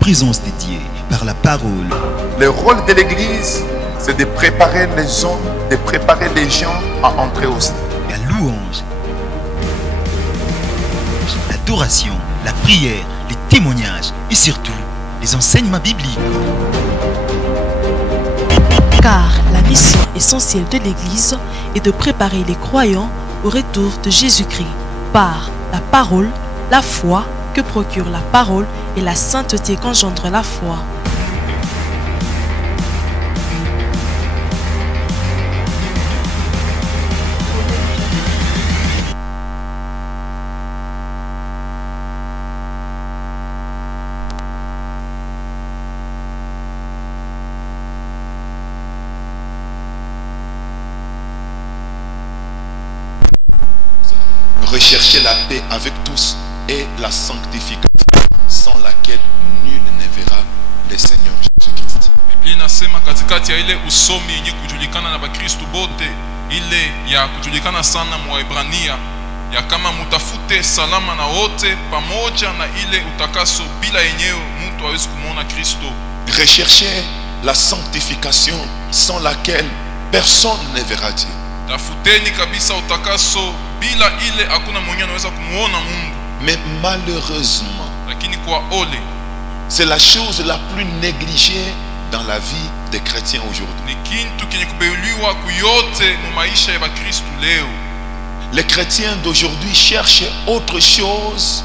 Présence dédiée par la parole. Le rôle de l'Église, c'est de préparer les hommes, de préparer les gens à entrer au ciel. La louange, l'adoration, la prière, les témoignages et surtout les enseignements bibliques. Car la mission essentielle de l'Église est de préparer les croyants au retour de Jésus-Christ par la parole, la foi que procure la parole et la sainteté qu'engendre la foi. Recherchez la paix avec tous et la sanctification sans laquelle nul ne verra le Seigneur Jésus-Christ. Biblia inasema katikati ya ile usomi yenye kujulikana na Bakristo bote, ile ya kujulikana sana mwa Ibrania, ya kama mutafute salama na wote pamoja na ile utakaso, bila yenyewe mtu hawezi kumuona Kristo. Recherchez la sanctification sans laquelle personne ne verra Dieu. Tafuteni kabisa utakaso, bila ile hakuna mwenye anaweza kumuona Mungu. Mais malheureusement, Lakini kwa ole, c'est la chose la plus négligée dans la vie des chrétiens aujourd'hui. ni kintu kenye kubeuliwa kuyote mu maisha ya Bakristo leo. Les chrétiens d'aujourd'hui cherchent autre chose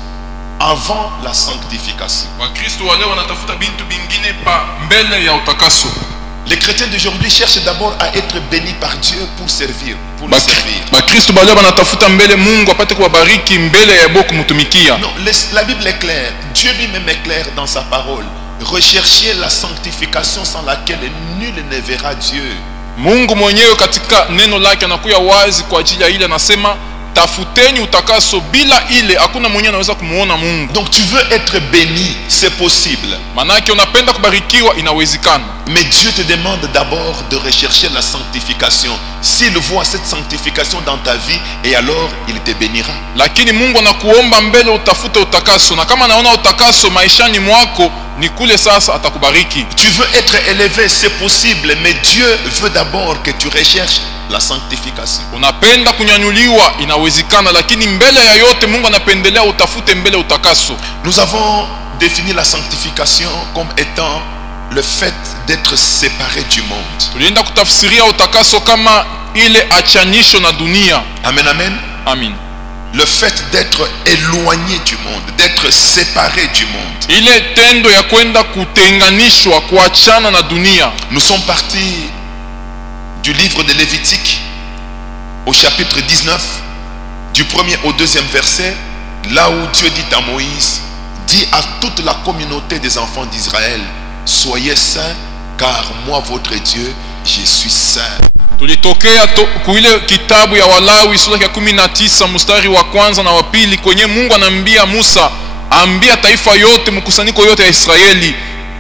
avant la sanctification. Wakristo wa leo wanatafuta bintu bingine pa mbele ya utakaso. Les chrétiens d'aujourd'hui cherchent d'abord à être bénis par Dieu pour servir, pour le servir. Bakristo baleo wanatafuta mbele Mungu apate kuwabariki mbele ya boku mutumikia. Non, la Bible est claire. Dieu lui-même est clair dans sa parole. Recherchez la sanctification sans laquelle nul ne verra Dieu. Mungu mwenyewe katika neno lake anakuya wazi kwa ajili ya ile, anasema tafuteni utakaso, bila ile hakuna mwenye anaweza kumuona Mungu. Donc tu veux être béni, c'est possible. Manake unapenda kubarikiwa, inawezekana. Mais Dieu te demande d'abord de rechercher la sanctification. S'il voit cette sanctification dans ta vie, et alors il te bénira. Lakini Mungu anakuomba mbele utafute utakaso, na kama anaona utakaso maishani mwako, ni kule sasa atakubariki. Tu veux être élevé, c'est possible, mais Dieu veut d'abord que tu recherches la sanctification. Unapenda kunyanyuliwa, inawezekana, lakini mbele ya yote Mungu anapendelea utafute mbele utakaso. Nous avons défini la sanctification comme étant le fait d'être séparé du monde. Tulienda kutafsiria utakaso kama ile achanisho na dunia. Amen, amen. Amin. Le fait d'être éloigné du monde, d'être séparé du monde. Ile tendo ya kwenda kutenganishwa, kuachana na dunia. Nous sommes partis du livre de Lévitique au chapitre 19, du 1er au 2e verset, là où Dieu dit à Moïse, dit à toute la communauté des enfants d'Israël, soyez saints, car moi votre Dieu, je suis saint. Tulitokea kuile kitabu ya Walawi sura ya 19 mstari wa kwanza na wa pili, kwenye Mungu anambia Musa, ambia taifa yote, mkusanyiko yote ya Israeli,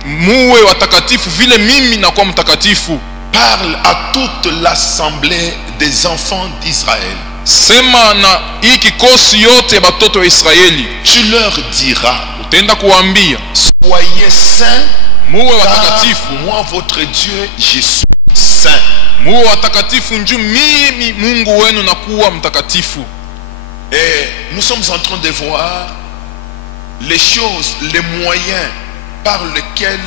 muwe watakatifu vile mimi na kuwa mtakatifu. Parle à toute l'assemblée des enfants d'Israël. Sema na hii kikosi yote ya batoto wa Israeli. Tu leur diras, utaenda kuambia, soyez saints, muwe watakatifu, moi votre Dieu, je suis saint. Muwe watakatifu njoo mimi Mungu wenu na kuwa mtakatifu. Et nous sommes en train de voir les choses, les moyens par lesquels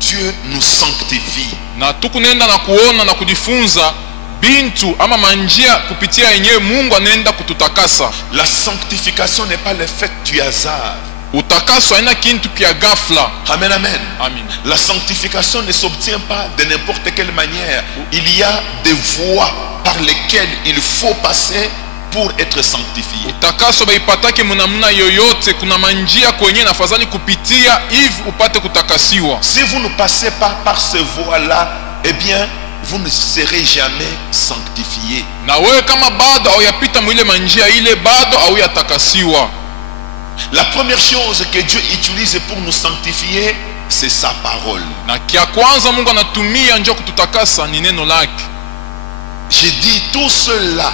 Dieu nous sanctifie. Na tukunenda na kuona na kujifunza bintu ama manjia kupitia yenyewe Mungu anaenda kututakasa. La sanctification n'est pas le fait du hasard. Utakaso haina kintu kia ghafla. Amen, amen. Amen. La sanctification ne s'obtient pas de n'importe quelle manière. Il y a des voies par lesquelles il faut passer pour être sanctifié. Utakaso baipatake munamuna yoyote, kuna manjia kwenye nafadhali kupitia hivi upate kutakasiwa. Si vous ne passez pas par ce voie-là, eh bien, vous ne serez jamais sanctifié. Na wewe kama bado au yapita mwile manjia ile, bado au yatakasiwa. La première chose que Dieu utilise pour nous sanctifier, c'est sa parole. Na kia kwanza Mungu anatumia njoo kututakasa ni neno lake. J'ai dit, tous ceux-là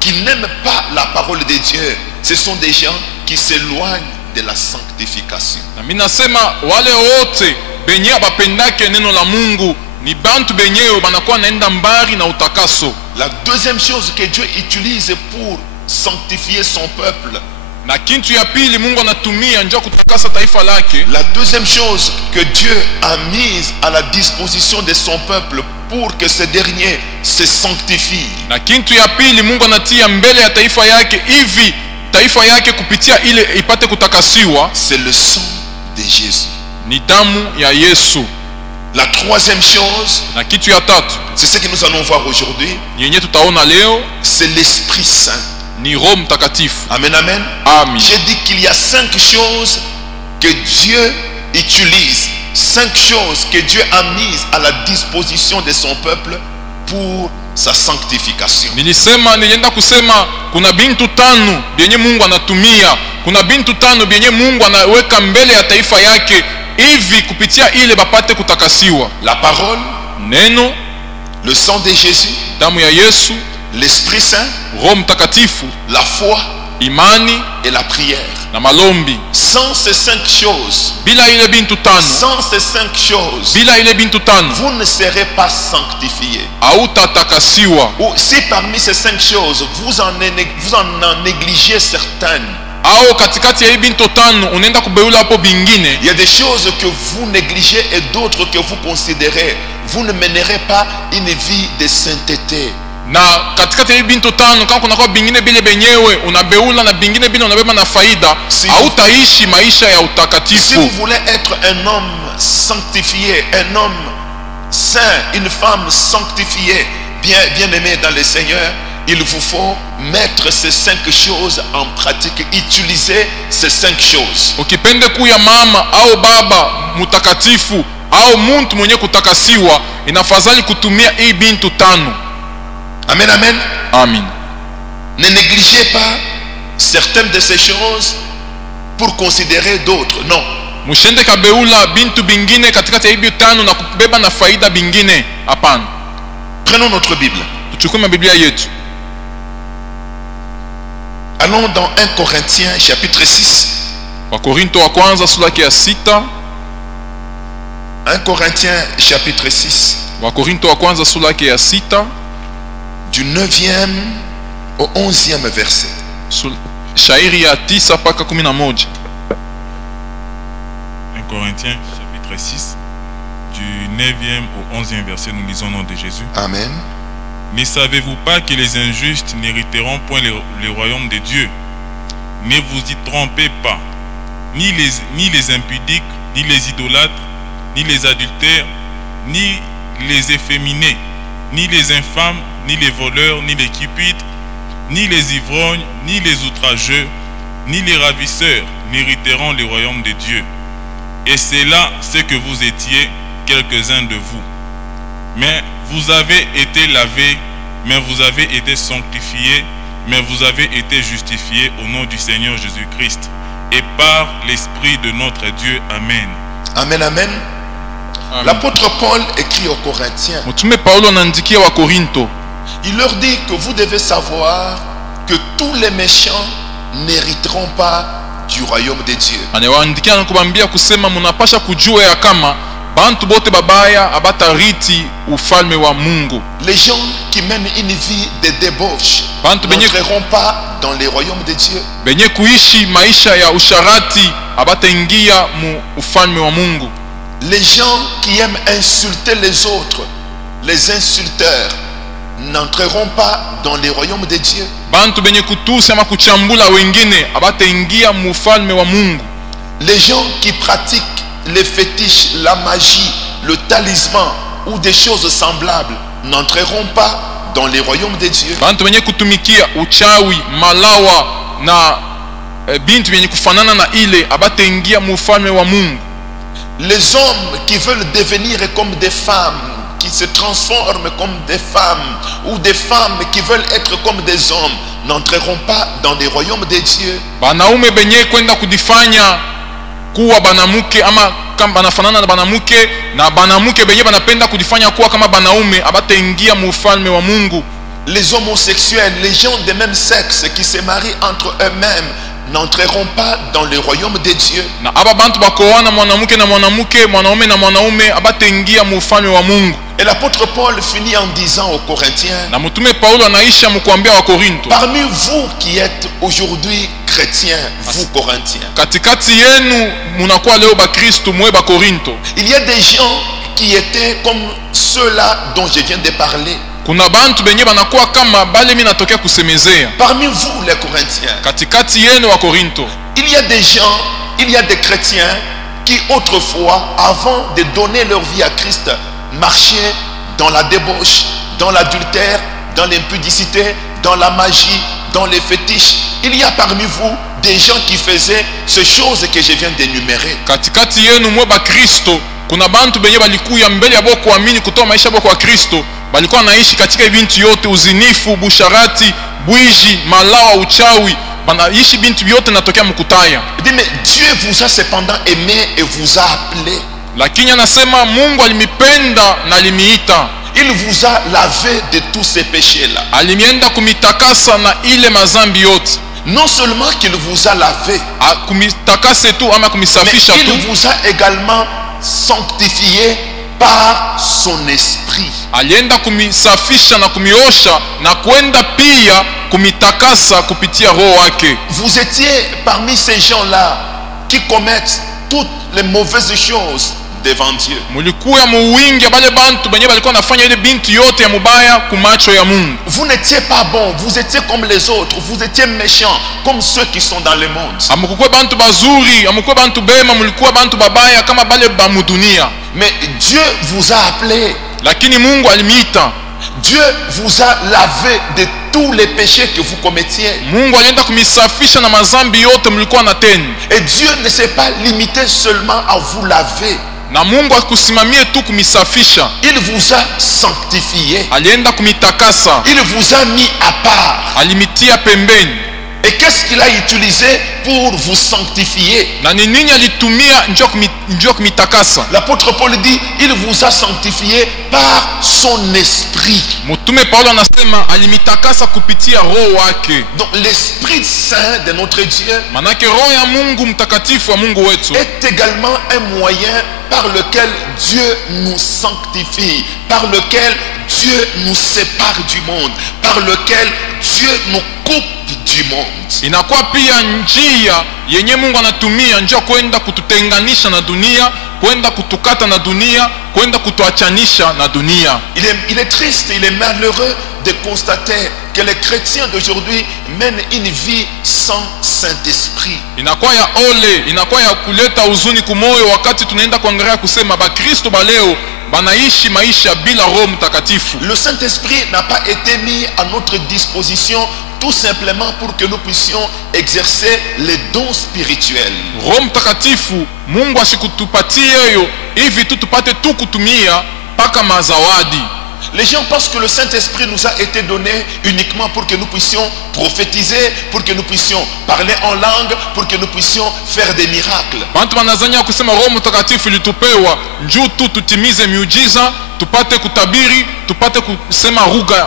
qui n'aiment pas la parole de Dieu, ce sont des gens qui s'éloignent de la sanctification. Na mimi nasema wale wote benye abapendake neno la Mungu ni bantu benyewe banakuwa naenda mbali na utakaso. La deuxième chose que Dieu utilise pour sanctifier son peuple, na kintu ya pili Mungu anatumia njoo kutakasa taifa lake. La deuxième chose que Dieu a mise à la disposition de son peuple pour que ce dernier se sanctifie, na kintu ya pili Mungu anatia mbele ya taifa yake hivi taifa yake kupitia ile ipate kutakasiwa, c'est le sang de Jésus. Ni damu ya Yesu. La troisième chose, na kitu ya tatu, c'est ce que nous allons voir aujourd'hui, yenye tutaona leo, c'est l'Esprit Saint. Ni Roho Mtakatifu. Amen, amen. Amen. J'ai dit qu'il y a 5 choses que Dieu utilise, 5 choses que Dieu a mises à la disposition de son peuple pour sa sanctification. Nilisema nilienda kusema kuna bintu tano byenye Mungu anatumia, kuna bintu tano byenye Mungu anaweka mbele ya taifa yake hivi kupitia ile bapate kutakasiwa. La parole, neno, le sang de Jésus, damu ya Yesu, l'Esprit Saint, Roho Mtakatifu, la foi, imani et la prière. Na malombi. Sans ces 5 choses, bila ile bintu tano, sans ces 5 choses, bila ile bintu tano, vous ne serez pas sanctifiés. Hautatakasiwa. Ou si parmi ces 5 choses vous en négligez certaines, au katikati ya bintu tano unaenda kubeula hapo bingine, il y a des choses que vous négligez et d'autres que vous considérez, vous ne mènerez pas une vie de sainteté. Na katikati ya bintu tano kama kuna kwa bingine bile benyewe unabeula na bingine bile unabeba na faida, hautaishi maisha ya utakatifu. Si vous voulez être un homme sanctifié, un homme saint, une femme sanctifiée, bien aimée dans le Seigneur, il vous faut mettre ces 5 choses en pratique, utiliser ces 5 choses. Ukipende kuya mama au baba mutakatifu au muntu mwenye kutakasiwa, inafadhali kutumia hii bintu tano. Amen, amen. Amen. Ne négligez pas certaines de ces choses pour considérer d'autres. Non. Mushende kabeula bintu bingine katikati ya bintu tano na kubeba na faida bingine. Hapana. Prenons notre Bible. Tuchukue Biblia yetu. Allons dans 1 Corinthiens chapitre 6. Wakorinto wa kwanza sura ya 6. 1 Corinthiens chapitre 6. Wakorinto wa kwanza sura ya 6. Du 9e au 11e verset. Shairi ya 9 mpaka 11. 1 Corinthiens chapitre 6 du 9e au 11e verset, nous lisons au nom de Jésus. Amen. Ne savez-vous pas que les injustes n'hériteront point le royaume de Dieu? Ne vous y trompez pas. Ni les impudiques, ni les idolâtres, ni les adultères, ni les efféminés, ni les infâmes, ni les voleurs, ni les cupides, ni les ivrognes, ni les outrageux, ni les ravisseurs n'hériteront le royaume de Dieu. Et c'est là ce que vous étiez, quelques-uns de vous. Mais vous avez été lavés, mais vous avez été sanctifiés, mais vous avez été justifiés au nom du Seigneur Jésus-Christ et par l'Esprit de notre Dieu. Amen. Amen, amen. L'apôtre Paul écrit aux Corinthiens. Il leur dit que vous devez savoir que tous les méchants n'hériteront pas du royaume de Dieu. Bantu bote babaya abatariti ufalme wa Mungu. Les gens qui mènent une vie de débauche n'entreront pas dans le royaume de Dieu. Benye kuishi maisha ya usharati abataingia mu ufalme wa Mungu. Les gens qui aiment insulter les autres, les insulteurs, n'entreront pas dans le royaume de Dieu. Bantu benye kutusi ama kuchambula wengine abataingia mu ufalme wa Mungu. Les gens qui pratiquent les fétiches, la magie, le talisman ou des choses semblables n'entreront pas dans les royaumes de Dieu. Bantu benye kutumikia uchawi, malawa na bintu benye kufanana na ile abataingia mu ufalme wa Mungu. Les hommes qui veulent devenir comme des femmes, qui se transforment comme des femmes, ou des femmes qui veulent être comme des hommes, n'entreront pas dans les royaumes de Dieu. Banaume benye kwenda kudifanya kuwa banamuke ama kama banafanana na banamuke, na banamuke benye banapenda kujifanya kuwa kama banaume abataingia mu ufalme wa Mungu. Les homosexuels, les gens de même sexe qui se marient entre eux-mêmes n'entreront pas dans le royaume de Dieu. Na aba bantu bakoana mwanamuke na mwanamuke, mwanaume na mwanaume abataingia mu ufalme wa Mungu. Et l'apôtre Paul finit en disant aux Corinthiens, Na mtume Paulo anaisha mkuambia wa Korinto, parmi vous qui êtes aujourd'hui chrétiens, vous Corinthiens, katikati yenu munakuwa leo ba Kristo mwe ba Korinto, il y a des gens qui étaient comme ceux-là dont je viens de parler. kuna bantu benye banakuwa kama bale mimi natokea kusemezea. Parmi vous les Corinthiens, Katikati yenu wa Korinto, il y a des gens, il y a des chrétiens qui autrefois, avant de donner leur vie à Christ, marchaient dans la débauche, dans l'adultère, dans l'impudicité, dans la magie, dans les fétiches. Il y a parmi vous des gens qui faisaient ces choses que je viens d'énumérer. katikati yenu mwe ba Kristo kuna bantu benye balikuya mbele ya boko amini kutoa maisha boko wa Kristo, balikuwa naishi katika bintu yote, uzinifu, busharati, bwiji, malawa, uchawi, banaishi bintu yote natokea mkutaya. Il dit mais Dieu vous a cependant aimé et vous a appelé. Lakini anasema Mungu alimipenda na alimiita. Il vous a lavé de tous ces péchés-là. Alimienda kumitakasa na ile mazambi yote. Non seulement qu'il vous a lavé, Kumitakase tu ama mais kumisafisha il tu, vous a également sanctifié par son esprit. alienda kumisafisha na kumiosha na kwenda pia kumitakasa kupitia roho wake. Vous étiez parmi ces gens-là qui commettent toutes les mauvaises choses devant Dieu. Mulikuya muwingi bale bantu benye balikuwa nafanya ile bintu yote ya mubaya kumacho ya Mungu. Vous n'étiez pas bon, vous étiez comme les autres, vous étiez méchants, comme ceux qui sont dans le monde. Amukukwe bantu bazuri, amukukwe bantu bema, mulikuwa bantu babaya kama bale bamudunia. Mais Dieu vous a appelé. Lakini Mungu alimiita. Dieu vous a lavé de tous les péchés que vous commettiez. Mungu alienda kumisafisha na mazambi yote mlikuwa natenda. Et Dieu ne s'est pas limité seulement à vous laver. Na Mungu akusimamie tu kumisafisha, Il vous a sanctifié. alienda kumitakasa, Il vous a mis à part. alimitia pembeni. Et qu'est-ce qu'il a utilisé pour vous sanctifier? Na ni nini alitumia njoo kumitakasa? L'apôtre Paul dit, il vous a sanctifié par son esprit. Mtume Paulo anasema alimitakasa kupitia roho wake. Donc l'Esprit Saint de notre Dieu Manake roho ya Mungu mtakatifu wa Mungu wetu est également un moyen par lequel Dieu nous sanctifie, par lequel Dieu nous sépare du monde, par lequel Dieu nous coupe du monde. inakuwa pia njia yenye Mungu anatumia njia kwenda kututenganisha na dunia, kwenda kutukata na dunia, kwenda kutuachanisha na dunia. Il est triste, il est malheureux de constater que les chrétiens d'aujourd'hui mènent une vie sans Saint-Esprit. Inakuwa ya ole, inakuwa ya kuleta huzuni kumoyo wakati tunaenda kuangalia kusema bakristo baleo banaishi maisha bila Roho Mtakatifu. Le Saint-Esprit n'a pas été mis à notre disposition tout simplement pour que nous puissions exercer les dons spirituels. Roho Mtakatifu Mungu asikutupatie hiyo hivi tu tupate tu kutumia paka mazawadi. Les gens pensent que le Saint-Esprit nous a été donné uniquement pour que nous puissions prophétiser, pour que nous puissions parler en langue, pour que nous puissions faire des miracles. Bantu wanazania kusema Roho Mtakatifu ilitupewa njoo tu tutimize miujiza, tupate kutabiri, tupate kusema lugha.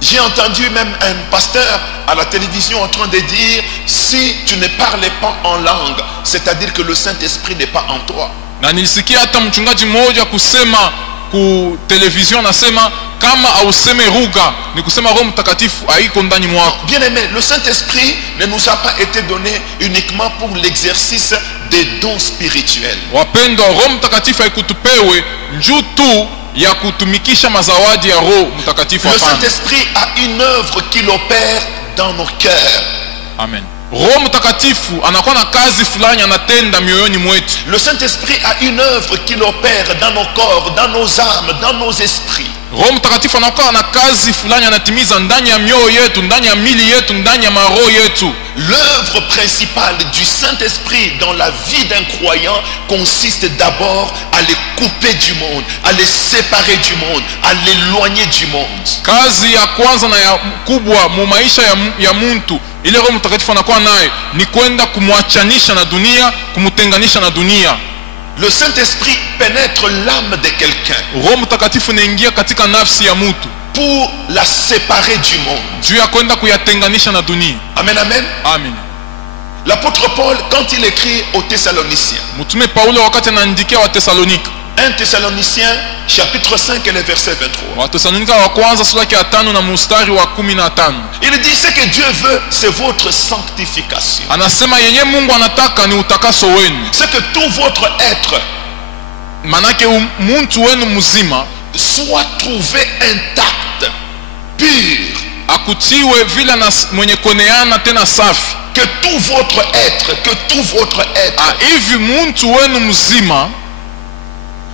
J'ai entendu même un pasteur à la télévision en train de dire, si tu ne parles pas en langue, c'est-à-dire que le Saint-Esprit n'est pas en toi. Na nilisikia hata mchungaji mmoja kusema ku television nasema kama auseme lugha ni kusema Roho Mtakatifu haiko ndani mwako. Bien aimé, le Saint-Esprit ne nous a pas été donné uniquement pour l'exercice des dons spirituels. Wapendwa, Roho Mtakatifu haikutupewe njoo tu ya kutumikisha mazawadi ya Roho Mtakatifu. Le Saint-Esprit a une œuvre qu'il opère dans nos cœurs. Amen. Roho Mtakatifu anakuwa na kazi fulani anatenda mioyoni mwetu. Le Saint-Esprit a une œuvre qu'il opère dans nos corps, dans nos âmes, dans nos esprits. Roho Mtakatifu anakuwa na kazi fulani anatimiza ndani ya mioyo yetu, ndani ya mili yetu, ndani ya maroho yetu. L'œuvre principale du Saint-Esprit dans la vie d'un croyant consiste d'abord à les couper du monde, à les séparer du monde, à l'éloigner du monde. Kazi ya kwanza na ya kubwa mu maisha ya mtu ile Roho Mtakatifu anakuwa naye ni kwenda kumwachanisha na dunia, kumtenganisha na dunia. Le Saint-Esprit pénètre l'âme de quelqu'un Roho Mtakatifu naingia katika nafsi ya mtu pour la séparer du monde. juu ya kwenda kuyatenganisha na dunia. Amen, amen. Amen. L'apôtre Paul, quand il écrit aux Thessaloniciens, Mtume Paulo wakati anaandikia wa Thessalonika, 1 Thessaloniciens chapitre 5 et le verset 23, wa Thessalonika wa kwanza sura ya 5 na mstari wa 15, il dit ce que Dieu veut, c'est votre sanctification. anasema yenye Mungu anataka ni utakaso wenu. C'est que tout votre être Manake muntu wenu mzima soit trouvé intact, pur. akutiwe vile na mwenye kuoneana tena safi. Que tout votre être Hivi muntu wenu mzima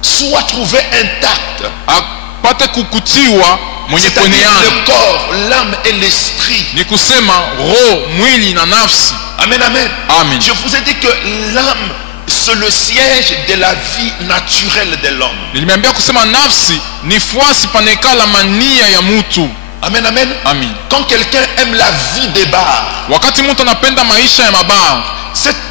soit trouvé intact. apate kukutiwa mwenye C'est-à-dire kuoneana. le corps, l'âme et l'esprit. Ni kusema roho, mwili na nafsi. Amen, amen. Amen. Je vous ai dit que l'âme, c'est le siège de la vie naturelle de l'homme. Nilimeambia kusema nafsi ni fuasi panekala mania ya mtu. Amen, amen. Amen. Quand quelqu'un aime la vie des bars, Wakati mtu anapenda maisha ya mabar,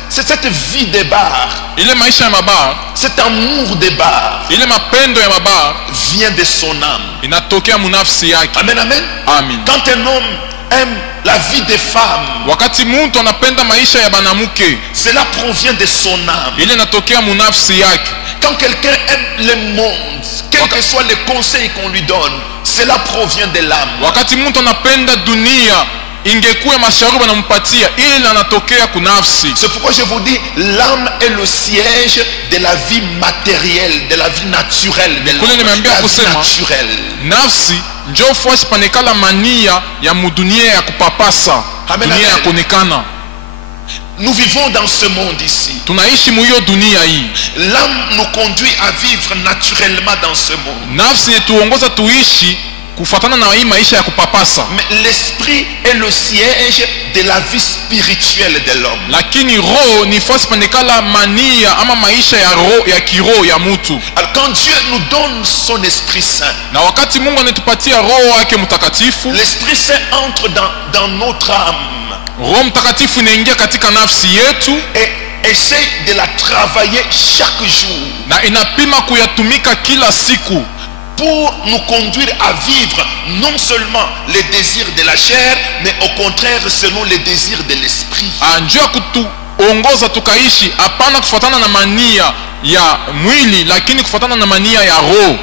cette vie des bars, ile maisha ya mabar, cet amour des bars ile mapendo ya mabar vient de son âme. inatokea munafsi yake. Amen, amen. Amen. Quand un homme aime la vie des femmes, Wakati mtu anapenda maisha ya banamuke, cela provient de son âme. ile inatokea munafsi yake. Quand quelqu'un aime le monde, quels que soient les conseils qu'on lui donne, cela provient de l'âme. Wakati mtu anapenda dunia, ingekuwa mashauri banampatia, ile anatokea kunafsi. C'est pourquoi je vous dis, l'âme est le siège de la vie matérielle, de la vie naturelle de Kule nimeambia la vie kusema, naturelle. nafsi njo fuasi panekala mania ya mudunia ya kupapasa, Amen, dunia ya amen. kuonekana. Nous vivons dans ce monde ici. Tunaishi muyo dunia hii. L'âme nous conduit à vivre naturellement dans ce monde. Nafsi yetuongoza tuishi kufatana na hii maisha ya kupapasa. Mais l'esprit est le siège de la vie spirituelle de l'homme. Lakini roho ni fuasi panekala mania ama maisha ya roho ya kiroho ya mtu. Alors quand Dieu nous donne son Esprit Saint, Na wakati Mungu anatupatia roho wake mtakatifu, l'Esprit Saint entre dans notre âme Roho Mtakatifu inaingia katika nafsi yetu et essaie de la travailler chaque jour na inapima kuyatumika kila siku pour nous conduire à vivre non seulement les désirs de la chair, mais au contraire selon les désirs de l'esprit. njia kutuongoza tukaishi, hapana kufuatana na mania ya mwili, lakini kufuatana na mania ya roho.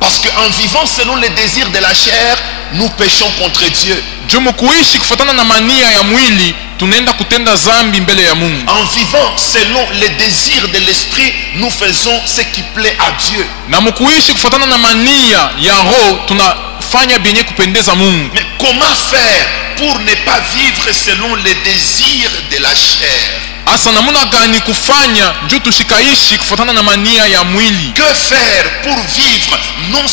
Parce qu'en vivant selon les désirs de la chair, nous péchons contre Dieu. Jumu kuishi kufuatana na mania ya mwili, tunaenda kutenda zambi mbele ya Mungu. En vivant selon les désirs de l'esprit, nous faisons ce qui plaît à Dieu. Na mkuishi kufuatana na mania ya roho, tunafanya benye kupendeza Mungu. Mais comment faire pour ne pas vivre selon les désirs de la chair? Asa namuna gani kufanya juu tushikaishi kufuatana na mania ya mwili? Que faire pour vivre non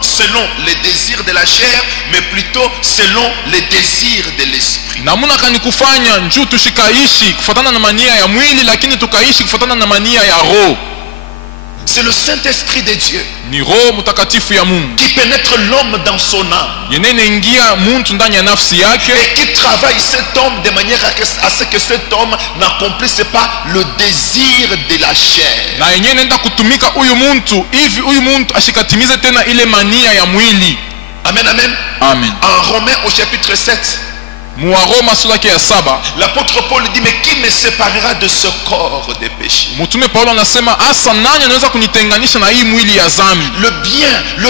selon les désirs de la chair, mais plutôt selon les désirs de l'esprit? Namuna gani kufanya juu tushikaishi kufuatana na mania ya mwili, lakini tukaishi kufuatana na mania ya roho? C'est le Saint-Esprit de Dieu Ni roho mtakatifu ya Mungu qui pénètre l'homme dans son âme yenye inaingia muntu ndani ya nafsi yake et qui travaille cet homme de manière à ce que cet homme n'accomplisse pas le désir de la chair. na yenye inaenda kutumika huyu muntu hivi huyu muntu ashikatimize tena ile mania ya mwili. Amen, amen. Amen. En Romains au chapitre 7, Muwaroma sura yake ya 7, l'apôtre Paul dit, mais qui me séparera de ce corps des péchés? mtume Paulo anasema asa nani anaweza kunitenganisha na hii mwili ya zambi? Le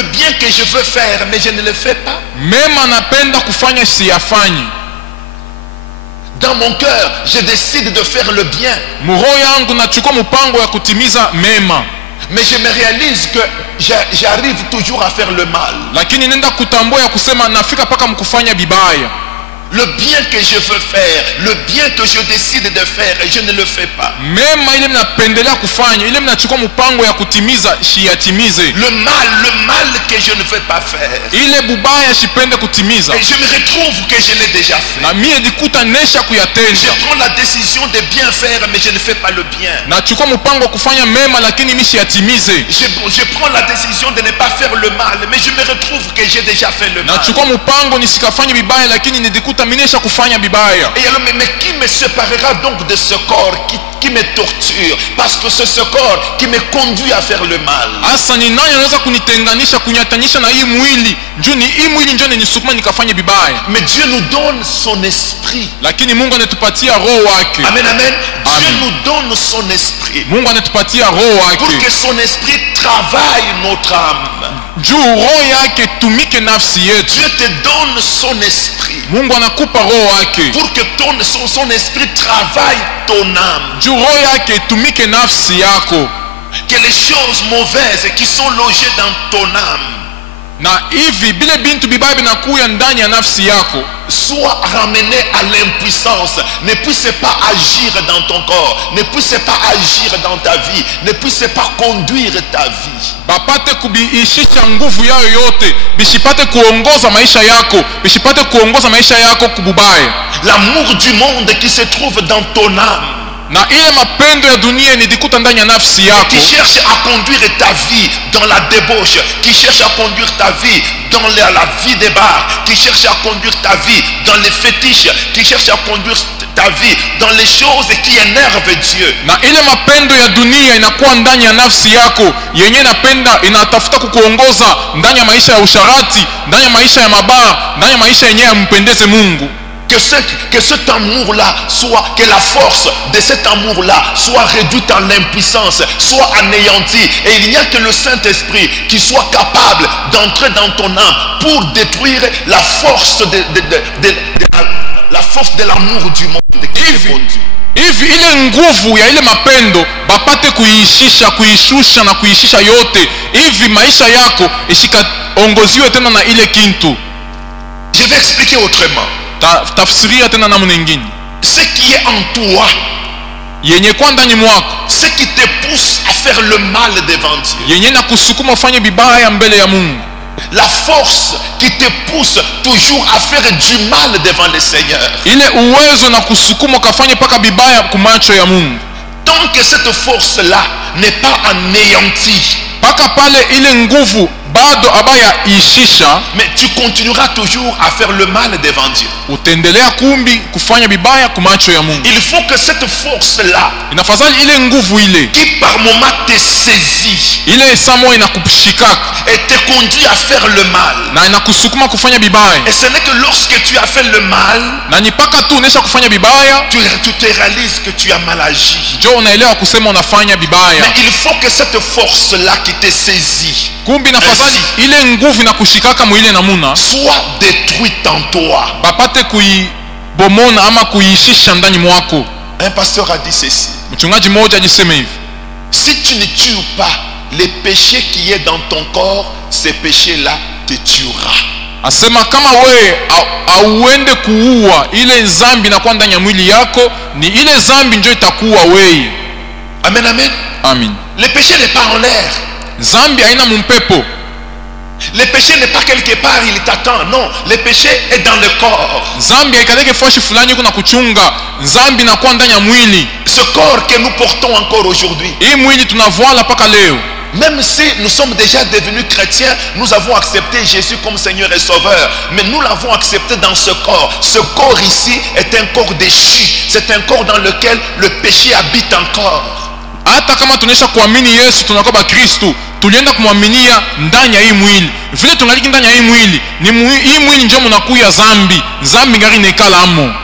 bien que je veux faire, mais je ne le fais pas. Mema napenda kufanya siyafanyi. Dans mon cœur, je décide de faire le bien, Muroho yangu nachukua mpango ya kutimiza mema, mais je me réalise que j'arrive toujours à faire le mal. lakini nenda kutambua ya kusema nafika paka mkufanya bibaya. Le bien que je veux faire, le bien que je décide de faire, et je ne le fais pas. Mema ile mnapendelea kufanya, ile mnachukua mpango ya kutimiza shiyatimize. Le mal que je ne veux pas faire, Ile bubaya shipende kutimiza, et je me retrouve que je l'ai déjà fait. na mie dikuta nesha Je kuyatenda. prends la décision de bien faire, mais je ne fais pas le bien. Nachukua mpango wa kufanya mema, lakini mimi shiyatimize. Je prends la décision de ne pas faire le mal, mais je me retrouve que j'ai déjà fait le mal. Nachukua mpango nisikafanye bibaya, lakini nidikuta kujitaminisha kufanya bibaya. Et alors, mais qui me séparera donc de ce corps qui me torture? Parce que c'est ce corps qui me conduit à faire le mal. Asa ni nani anaweza kunitenganisha, kunyatanisha na hii mwili? Njuni hii mwili njoo nisukuma nikafanye bibaya. Mais Dieu nous donne son esprit. Lakini Mungu anatupatia roho wake. Amen, amen. Dieu Amen. nous donne son esprit. Mungu anatupatia roho wake. Pour que son esprit travaille notre âme. Juu roho yake tumike nafsi yetu. Dieu te donne son esprit. Mungu anakupa roho wake. Pour que son esprit travaille ton âme. Juu roho yake tumike nafsi yako. Que les choses mauvaises qui sont logées dans ton âme na hivi bile bintu bibaya binakuya ndani ya nafsi yako soient ramenées à l'impuissance, ne puisse pas agir dans ton corps, ne puisse pas agir dans ta vie, ne puisse pas conduire ta vie. Bapate kubiishisha nguvu yao yote, bishipate kuongoza maisha yako, bishipate kuongoza maisha yako kububaya. L'amour du monde qui se trouve dans ton âme, na ile mapendo ya dunia inidikuta ndani ya nafsi yako, qui cherche à conduire ta vie dans la débauche, qui cherche à conduire ta vie dans la vie des bars, qui cherche à conduire ta vie dans les fétiches, qui cherche à conduire ta vie dans les choses qui énervent Dieu. Na ile mapendo ya dunia inakuwa ndani ya nafsi yako, yenye inapenda inatafuta kukuongoza ndani ya maisha ya usharati, ndani ya maisha ya mabaa, ndani ya maisha yenye yampendeze Mungu. Que cet amour-là soit, que la force de cet amour-là soit réduite en l'impuissance, soit anéantie. Et il n'y a que le Saint-Esprit qui soit capable d'entrer dans ton âme pour détruire la force de l'amour du monde qui est conduit. Hivi ile nguvu ya ile mapendo bapate kuishisha, kuishusha na kuishisha yote, hivi maisha yako ishikaongoziwe tena na ile kintu. Je vais expliquer autrement. Tafsiria tena namna nyingine. Ce qui est en toi, yenye kwa ndani mwako, ce qui te pousse à faire le mal devant Dieu, yenye na kusukuma ufanye bibaya mbele ya Mungu, la force qui te pousse toujours à faire du mal devant le Seigneur, ile uwezo na kusukuma kafanye paka bibaya kumacho ya Mungu, tant que cette force là n'est pas anéantie, paka pale ile nguvu bado abaya ishisha, mais tu continueras toujours à faire le mal devant Dieu. Utendelea kumbi kufanya bibaya kumacho ya Mungu. Il faut que cette force là, inafadhali ile nguvu ile qui par moment te saisit, ile samo inakushikaka et te conduit à faire le mal, na inakusukuma kufanya bibaya. Et ce n'est que lorsque tu as fait le mal, na ni paka tu unesha kufanya bibaya, tu te réalises que tu as mal agi. Jo unaelewa kusema unafanya bibaya. Mais il faut que cette force là qui te saisit, kumbi nafadhali ile nguvu inakushikaka mwile namuna, soit détruite en toi. Bapate kuibomona ama kuishisha ndani mwako. Un pasteur a dit ceci. Mchungaji mmoja alisema hivi: si tu ne tues pas les péchés qui est dans ton corps, ces péchés là te tuera. Asema kama we auende kuua ile zambi na kwa ndani ya mwili yako, ni ile zambi ndio itakuwa wewe. Amen, amen. Amen. Le péché n'est pas en l'air. Zambi haina mumpepo. Le péché n'est pas quelque part, il t'attend. Non, le péché est dans le corps. Zambi haikaleke fashi fulani kuna kuchunga. Zambi na kwa ndani ya mwili. Ce corps que nous portons encore aujourd'hui. Hii mwili tunavoala paka leo. Même si nous sommes déjà devenus chrétiens, nous avons accepté Jésus comme Seigneur et Sauveur. Mais nous l'avons accepté dans ce corps. Ce corps ici est un corps déchu. C'est un corps dans lequel le péché habite encore. Hata kama tunaisha kuamini Yesu tunakuwa ba Kristo, tulienda kumwaminia ndani ya hii mwili. Vile tungaliki ndani ya hii mwili, ni hii mwili ndio mnakuya zambi. Zambi ngari nekala amo.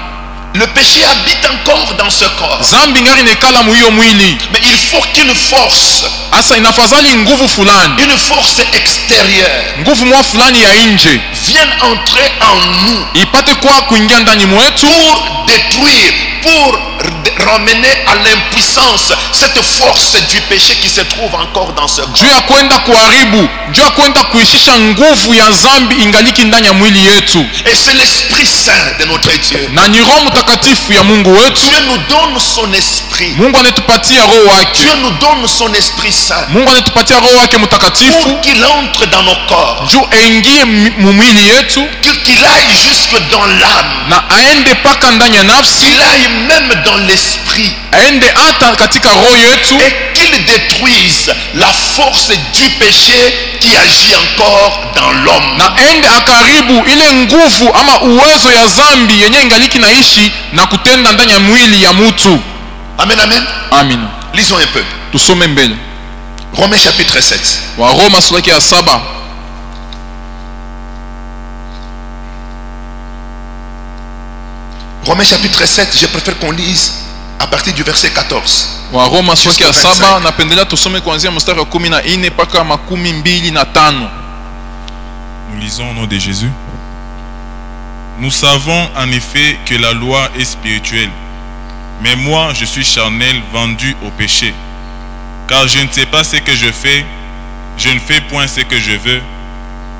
Le péché habite encore dans ce corps. Zambi ngari nekala mu hiyo mwili. Mais il faut qu'une force, asa inafadhali nguvu fulani, une force extérieure, nguvu mwa fulani ya nje vienne entrer en nous, ipate kwa kuingia ndani mwetu, pour détruire, pour ramener à l'impuissance cette force du péché qui se trouve encore dans ce corps. Juu ya kwenda kuharibu, juu ya kwenda kuishisha nguvu ya zambi ingaliki ndani ya mwili yetu. Et c'est l'Esprit Saint de notre Dieu. Na ni Roho Mtakatifu ya Mungu wetu. Dieu nous donne son esprit. Mungu anatupatia roho wake. Dieu nous donne son Esprit Saint. Mungu anatupatia roho wake mtakatifu pour qu'il entre dans nos corps. Juu aingie mwili yetu, qu'il aille jusque dans l'âme. Na aende paka ndani ya nafsi. Qu'il aille même dans l'esprit. Aende hata katika roho yetu. Et qu'ils détruisent la force du péché qui agit encore dans l'homme. na ende akaribu ile nguvu ama uwezo ya zambi yenye ingaliki naishi na kutenda ndani ya mwili ya mutu. Amen, amen. Amina. Lisons un peu. Tusome mbele. Romains chapitre 7. Waroma sura ya 7. Romains chapitre 7, je préfère qu'on lise à partir du verset 14. Waroma sura ya 7 napendelea tusome kuanzia mstari wa 14 mpaka 25. Nous lisons au nom de Jésus. Nous savons en effet que la loi est spirituelle, mais moi je suis charnel, vendu au péché. Car je ne sais pas ce que je fais, je ne fais point ce que je veux,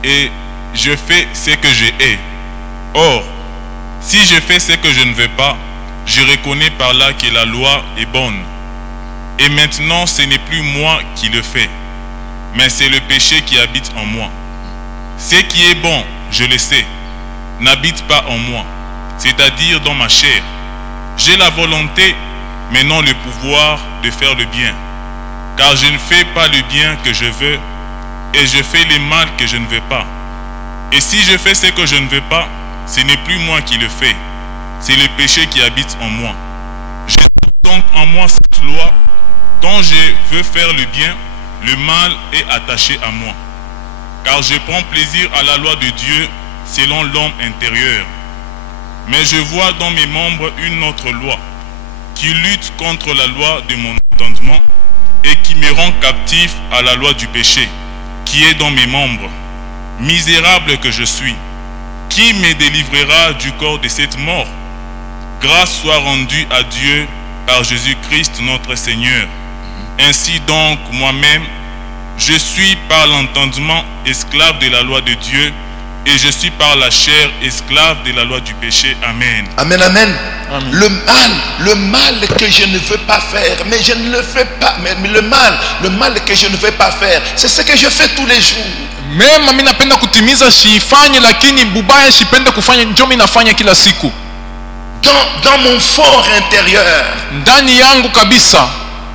et je fais ce que je hais. Or, si je fais ce que je ne veux pas, je reconnais par là que la loi est bonne. Et maintenant, ce n'est plus moi qui le fais, mais c'est le péché qui habite en moi. Ce qui est bon, je le sais, n'habite pas en moi, c'est-à-dire dans ma chair. J'ai la volonté, mais non le pouvoir de faire le bien. Car je ne fais pas le bien que je veux, et je fais le mal que je ne veux pas. Et si je fais ce que je ne veux pas, ce n'est plus moi qui le fais, c'est le péché qui habite en moi. Je trouve donc en moi cette loi, quand je veux faire le bien, le mal est attaché à moi. Car je prends plaisir à la loi de Dieu selon l'homme intérieur. Mais je vois dans mes membres une autre loi, qui lutte contre la loi de mon entendement et qui me rend captif à la loi du péché, qui est dans mes membres. Misérable que je suis, qui me délivrera du corps de cette mort? Grâce soit rendue à Dieu par Jésus-Christ notre Seigneur. Ainsi donc, moi-même, je suis par l'entendement esclave de la loi de Dieu, et je suis par la chair esclave de la loi du péché. Amen. Amen, amen. Amen. Le mal que je ne veux pas faire, mais je ne le fais pas. Mais le mal que je ne veux pas faire, c'est ce que je fais tous les jours. Mema mimi napenda kutimiza siifanye, lakini bubaya sipende kufanya, ndio mimi nafanya kila siku. Dans mon fort intérieur, ndani yangu kabisa,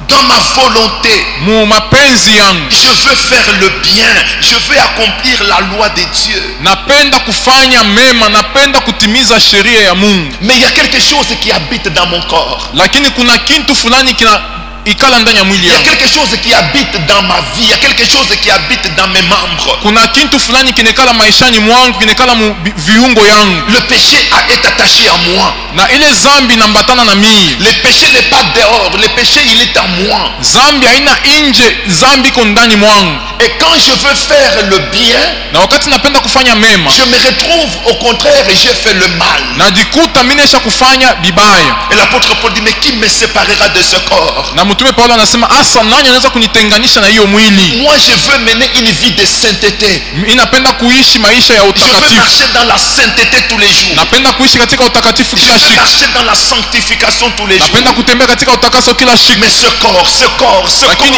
dans ma volonté, mu mapenzi yangu, je veux faire le bien, je veux accomplir la loi de Dieu. Napenda kufanya mema, napenda kutimiza sheria ya Mungu. Mais il y a quelque chose qui habite dans mon corps. Lakini kuna kitu fulani kina ikala ndani ya mwili yangu. Il y a quelque chose qui habite dans ma vie, il y a quelque chose qui habite dans mes membres. Kuna kitu fulani kinekala maishani mwangu, kinekala viungo yangu. Le péché est attaché à moi. Na ile zambi nambatana na mimi. Le péché n'est pas dehors, le péché il est en moi. Zambi haina nje, zambi iko ndani mwangu. Et quand je veux faire le bien, na wakati napenda kufanya mema, je me retrouve au contraire et j'ai fait le mal. Najikuta mimi nisha kufanya bibaya. Et l'apôtre Paul dit, mais qui me séparera de ce corps? Na mtume Paulo anasema, asa nani anaweza kunitenganisha na hiyo mwili? Moi je veux mener une vie de sainteté. Ninapenda kuishi maisha ya utakatifu. Je veux marcher dans la sainteté tous les jours. Napenda kuishi katika utakatifu kila siku. Je veux marcher dans la sanctification tous les jours. Napenda kutembea katika utakaso kila siku. Mais ce corps lakini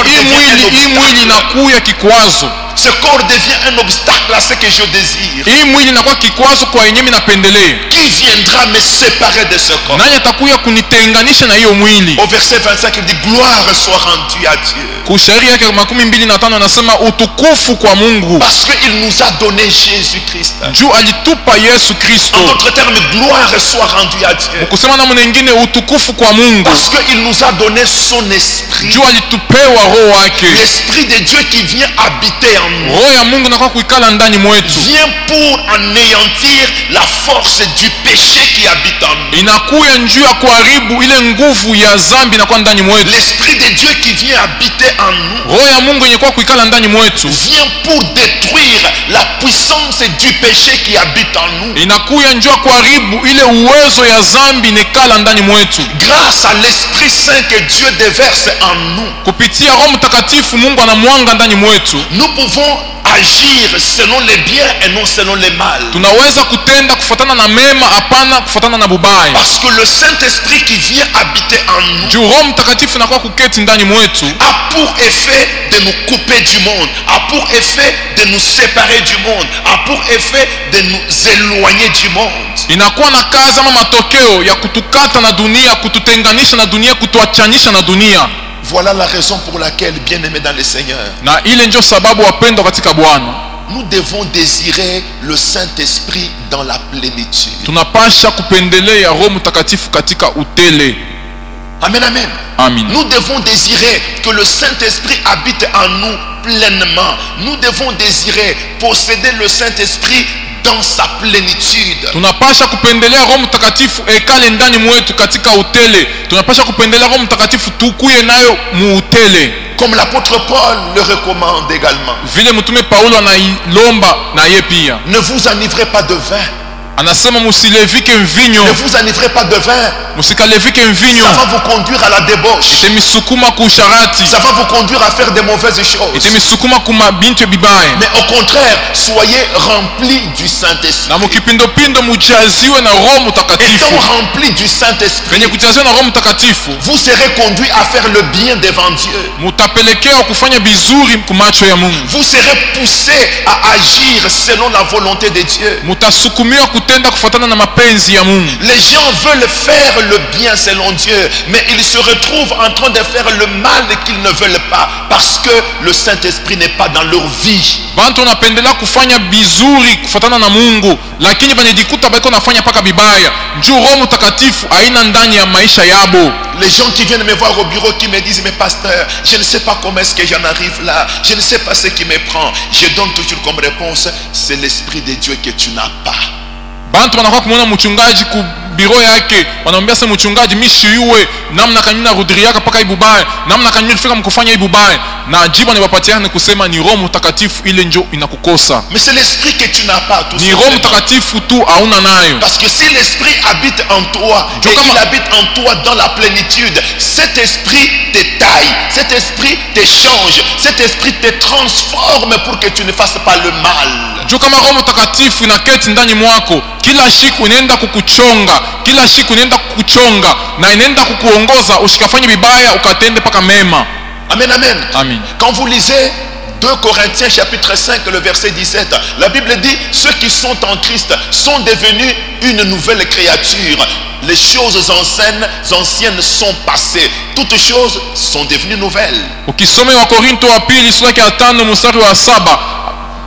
hii mwili inakuya kikwazo. Ce corps devient un obstacle à ce que je désire. Hii mwili inakuwa kikwazo kwa yenyewe mimi napendelea. Qui viendra me séparer de ce corps? Nani atakuya kunitenganisha na hiyo mwili? Au verset 25 il dit, gloire soit rendue à Dieu. Kushairi yake 25 anasema utukufu kwa Mungu. Parce qu'il nous a donné Jésus-Christ. Juu alitupa Yesu Kristo. En d'autres termes, gloire soit rendue à Dieu. Kusema na mwingine utukufu kwa Mungu. Parce qu'il nous a donné son esprit. Juu alitupewa roho wake. L'esprit de Dieu qui vient habiter en nous. Roho ya Mungu inakuwa kuikala ndani mwetu. Vient pour anéantir la force du péché qui habite en nous. Inakuya njuu ya kuharibu ile nguvu ya dhambi inakuwa ndani mwetu. L'esprit de Dieu qui vient habiter en nous. Roho ya Mungu yenye kwa kuikala ndani mwetu. Vient pour détruire la puissance du péché qui habite en nous. Inakuya njuu ya kuharibu ile uwezo ya dhambi inekala ndani mwetu. Grâce à l'Esprit Saint que Dieu déverse en nous. Kupitia Roho Mtakatifu Mungu anamwanga ndani mwetu. Nous pouvons agir selon les biens et non selon les mal. Tunaweza kutenda kufuatana na mema, hapana kufuatana na bubaya. Parce que le Saint-Esprit qui vient habiter en nous. Juu Roho Mtakatifu anakuwa kuketi ndani mwetu. A pour effet de nous couper du monde, a pour effet de nous séparer du monde, a pour effet de nous éloigner du monde. Inakuwa na kazi ama matokeo ya kutukata na dunia, kututenganisha na dunia, kutuachanisha na dunia. Voilà la raison pour laquelle, bien-aimés dans le Seigneur, Na ile ndio sababu wapendwa katika Bwana, nous devons désirer le Saint-Esprit dans la plénitude. tunapasha kupendelea Roho Mtakatifu katika utele. Amen, amen. Amen. Nous devons désirer que le Saint-Esprit habite en nous pleinement. Nous devons désirer posséder le Saint-Esprit dans sa plénitude. Tunapasha kupendelea Roho Mtakatifu ekale ndani mwetu katika utele. Tunapasha kupendelea Roho Mtakatifu tukuye nayo muutele. Comme l'apôtre Paul le recommande également. Vile mtume Paulo anailomba na yeye pia. Ne vous enivrez pas de vin. Anasema musilevike mvinyo. Ne vous enivrez pas de vin. Musikalevike mvinyo. Ça va vous conduire à la débauche. Itemisukuma kusharati. Ça va vous conduire à faire des mauvaises choses. Itemisukuma kuma bintu bibaya. Mais au contraire, soyez remplis du Saint-Esprit. Na mukipindopindo mujaziwe na Roho Mtakatifu. Étant remplis du Saint-Esprit, Venye kujaziwe na Roho Mtakatifu, vous serez conduits à faire le bien devant Dieu. mutapelekea kufanya bizuri kumacho ya Mungu. Vous serez poussés à agir selon la volonté de Dieu. Mutasukumiwa kutenda kufuatana na mapenzi ya Mungu. Les gens veulent faire le bien selon Dieu, mais ils se retrouvent en train de faire le mal qu'ils ne veulent pas, parce que le Saint-Esprit n'est pas dans leur vie. Bantu wanapendela kufanya bizuri kufuatana na Mungu, lakini banajikuta bako nafanya paka bibaya. Njoo Roho Mtakatifu aina ndani ya maisha yabo. Les gens qui viennent me voir au bureau qui me disent, mais pasteur, je ne sais pas comment est-ce que j'en arrive là, je ne sais pas ce qui me prend. Je donne toujours comme réponse, c'est l'Esprit de Dieu que tu n'as pas. Bantu wanakuwa kumuona mchungaji ku biro yake, wanamwambia sasa mchungaji mishiyue namna kanina rudriaka paka ibubaya, namna kanina fika mkufanya ibubaya, na jibu anawapatia ni kusema ni Roho Mtakatifu ile njo inakukosa. Mais c'est l'Esprit que tu n'as pas, tout Ni Roho simplement. Mtakatifu tu hauna nayo. Parce que si l'Esprit habite en toi, et il habite en toi dans la plénitude, cet Esprit te taille, cet Esprit te change, cet Esprit te transforme pour que tu ne fasses pas le mal. Juu kama Roho Mtakatifu inaketi ndani mwako, kila siku inaenda kukuchonga, kila siku inaenda kukuchonga na inaenda kukuongoza usikafanye vibaya ukatende paka mema. Amen, amen. Amen. Quand vous lisez 2 Corinthiens chapitre 5 le verset 17, la Bible dit, ceux qui sont en Christ sont devenus une nouvelle créature. Les choses anciennes sont passées. Toutes choses sont devenues nouvelles. Ukisome wa Korinto wa pili sura ya 5 mstari wa 7,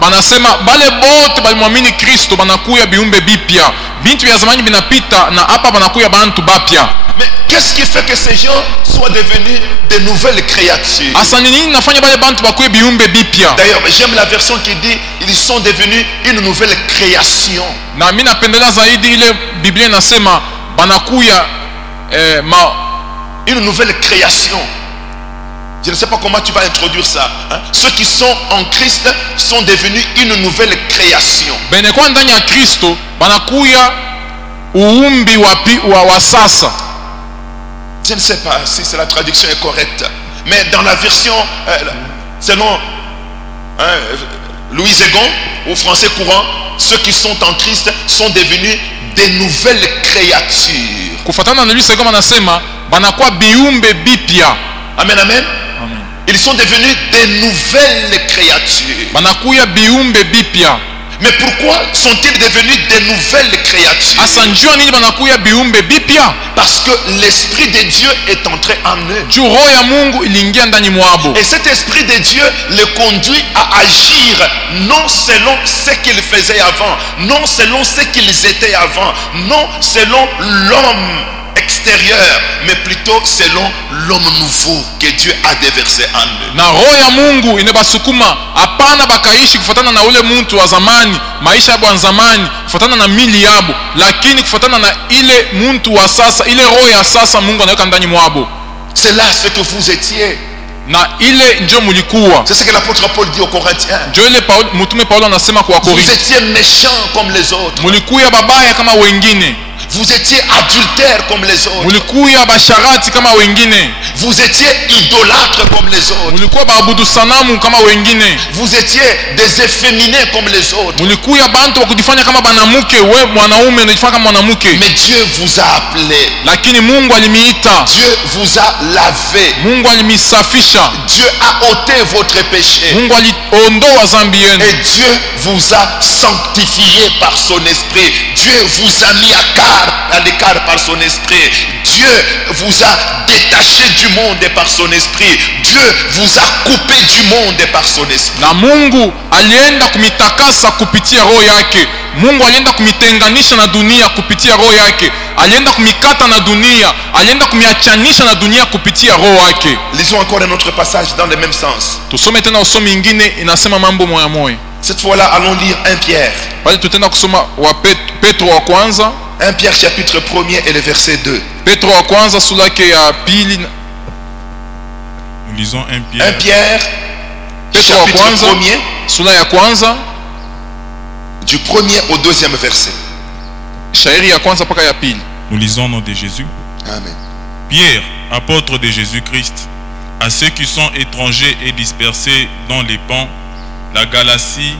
banasema bale bote balimwamini Kristo banakuya biumbe bipya. Bintu vya zamani binapita na hapa banakuya bantu bapya. Mais qu'est-ce qui fait que ces gens soient devenus de nouvelles créatures? Asa nini nafanya bale bantu bakuye biumbe bipya? D'ailleurs, j'aime la version qui dit ils sont devenus une nouvelle création. Na mimi napendela zaidi ile Biblia inasema banakuya une nouvelle création. Je ne sais pas comment tu vas introduire ça. Hein? Ceux qui sont en Christ sont devenus une nouvelle création. Benekwa ndani ya Kristo banakuya uumbi wa sasa. Je ne sais pas si la traduction est correcte, mais dans la version selon Louis Egon au français courant, ceux qui sont en Christ sont devenus des nouvelles créatures. Kufatana na Louis Egon anasema banakuwa biumbe bipya. Amen, amen. Ils sont devenus des nouvelles créatures. Banakuya biumbe bipya. Mais pourquoi sont-ils devenus des nouvelles créatures? Asa njoo nini banakuya biumbe bipya? Parce que l'Esprit de Dieu est entré en eux. Juu roho ya Mungu iliingia ndani mwabo. Et cet Esprit de Dieu les conduit à agir non selon ce qu'ils faisaient avant, non selon ce qu'ils étaient avant, non selon l'homme extérieur, mais plutôt selon l'homme nouveau que Dieu a déversé en eux. Na roho ya Mungu inabasukuma hapana bakaishi kufuatana na ule muntu wa zamani, maisha yabo ya zamani, kufuatana na mili yabo, lakini kufuatana na ile muntu wa sasa, ile roho ya sasa Mungu anaweka ndani mwabo. C'est là ce que vous étiez. Na ile ndio mulikuwa. C'est ce que l'apôtre Paul dit aux Corinthiens. Ndio ile mtume Paulo anasema kwa Korinto. Vous étiez méchants comme les autres. Mulikuya babaya kama wengine. Vous étiez adultères comme les autres. Mulikuya basharati kama wengine. Vous étiez idolâtres comme les autres. Mulikuwa baabudu sanamu kama wengine. Vous étiez des efféminés comme les autres. Mulikuya bantu wa kujifanya kama banamuke, we mwanaume unajifanya kama mwanamke. Mais Dieu vous a appelé. Lakini Mungu alimiita. Dieu vous a lavé. Mungu alimisafisha. Dieu a ôté votre péché. Mungu aliondoa dhambi yenu. Et Dieu vous a sanctifié par son esprit. Dieu vous a mis à l'écart par son esprit. Dieu vous a détaché du monde et par son esprit. Dieu vous a coupé du monde et par son esprit. Na Mungu alienda kumitakasa kupitia roho yake. Mungu alienda kumitenganisha na dunia kupitia roho yake. Alienda kumikata na dunia, alienda kumiachanisha na dunia kupitia roho yake. Lisons encore un autre passage dans le même sens. Tusome tena usomi ingine inasema mambo moya moya. Cette fois-là, allons lire 1 Pierre. Bali tutenda kusoma wa Petro wa kwanza. 1 Pierre chapitre 1er et le verset 2. Petro wa kwanza sura yake ya pili. Nous lisons 1 Pierre. 1 Pierre Petro wa chapitre kwanza 1er sura ya kwanza du 1er au 2e verset. shairi ya kwanza mpaka ya pili. Nous lisons au nom de Jésus. Amen. Pierre, apôtre de Jésus-Christ, à ceux qui sont étrangers et dispersés dans les pans, la Galatie,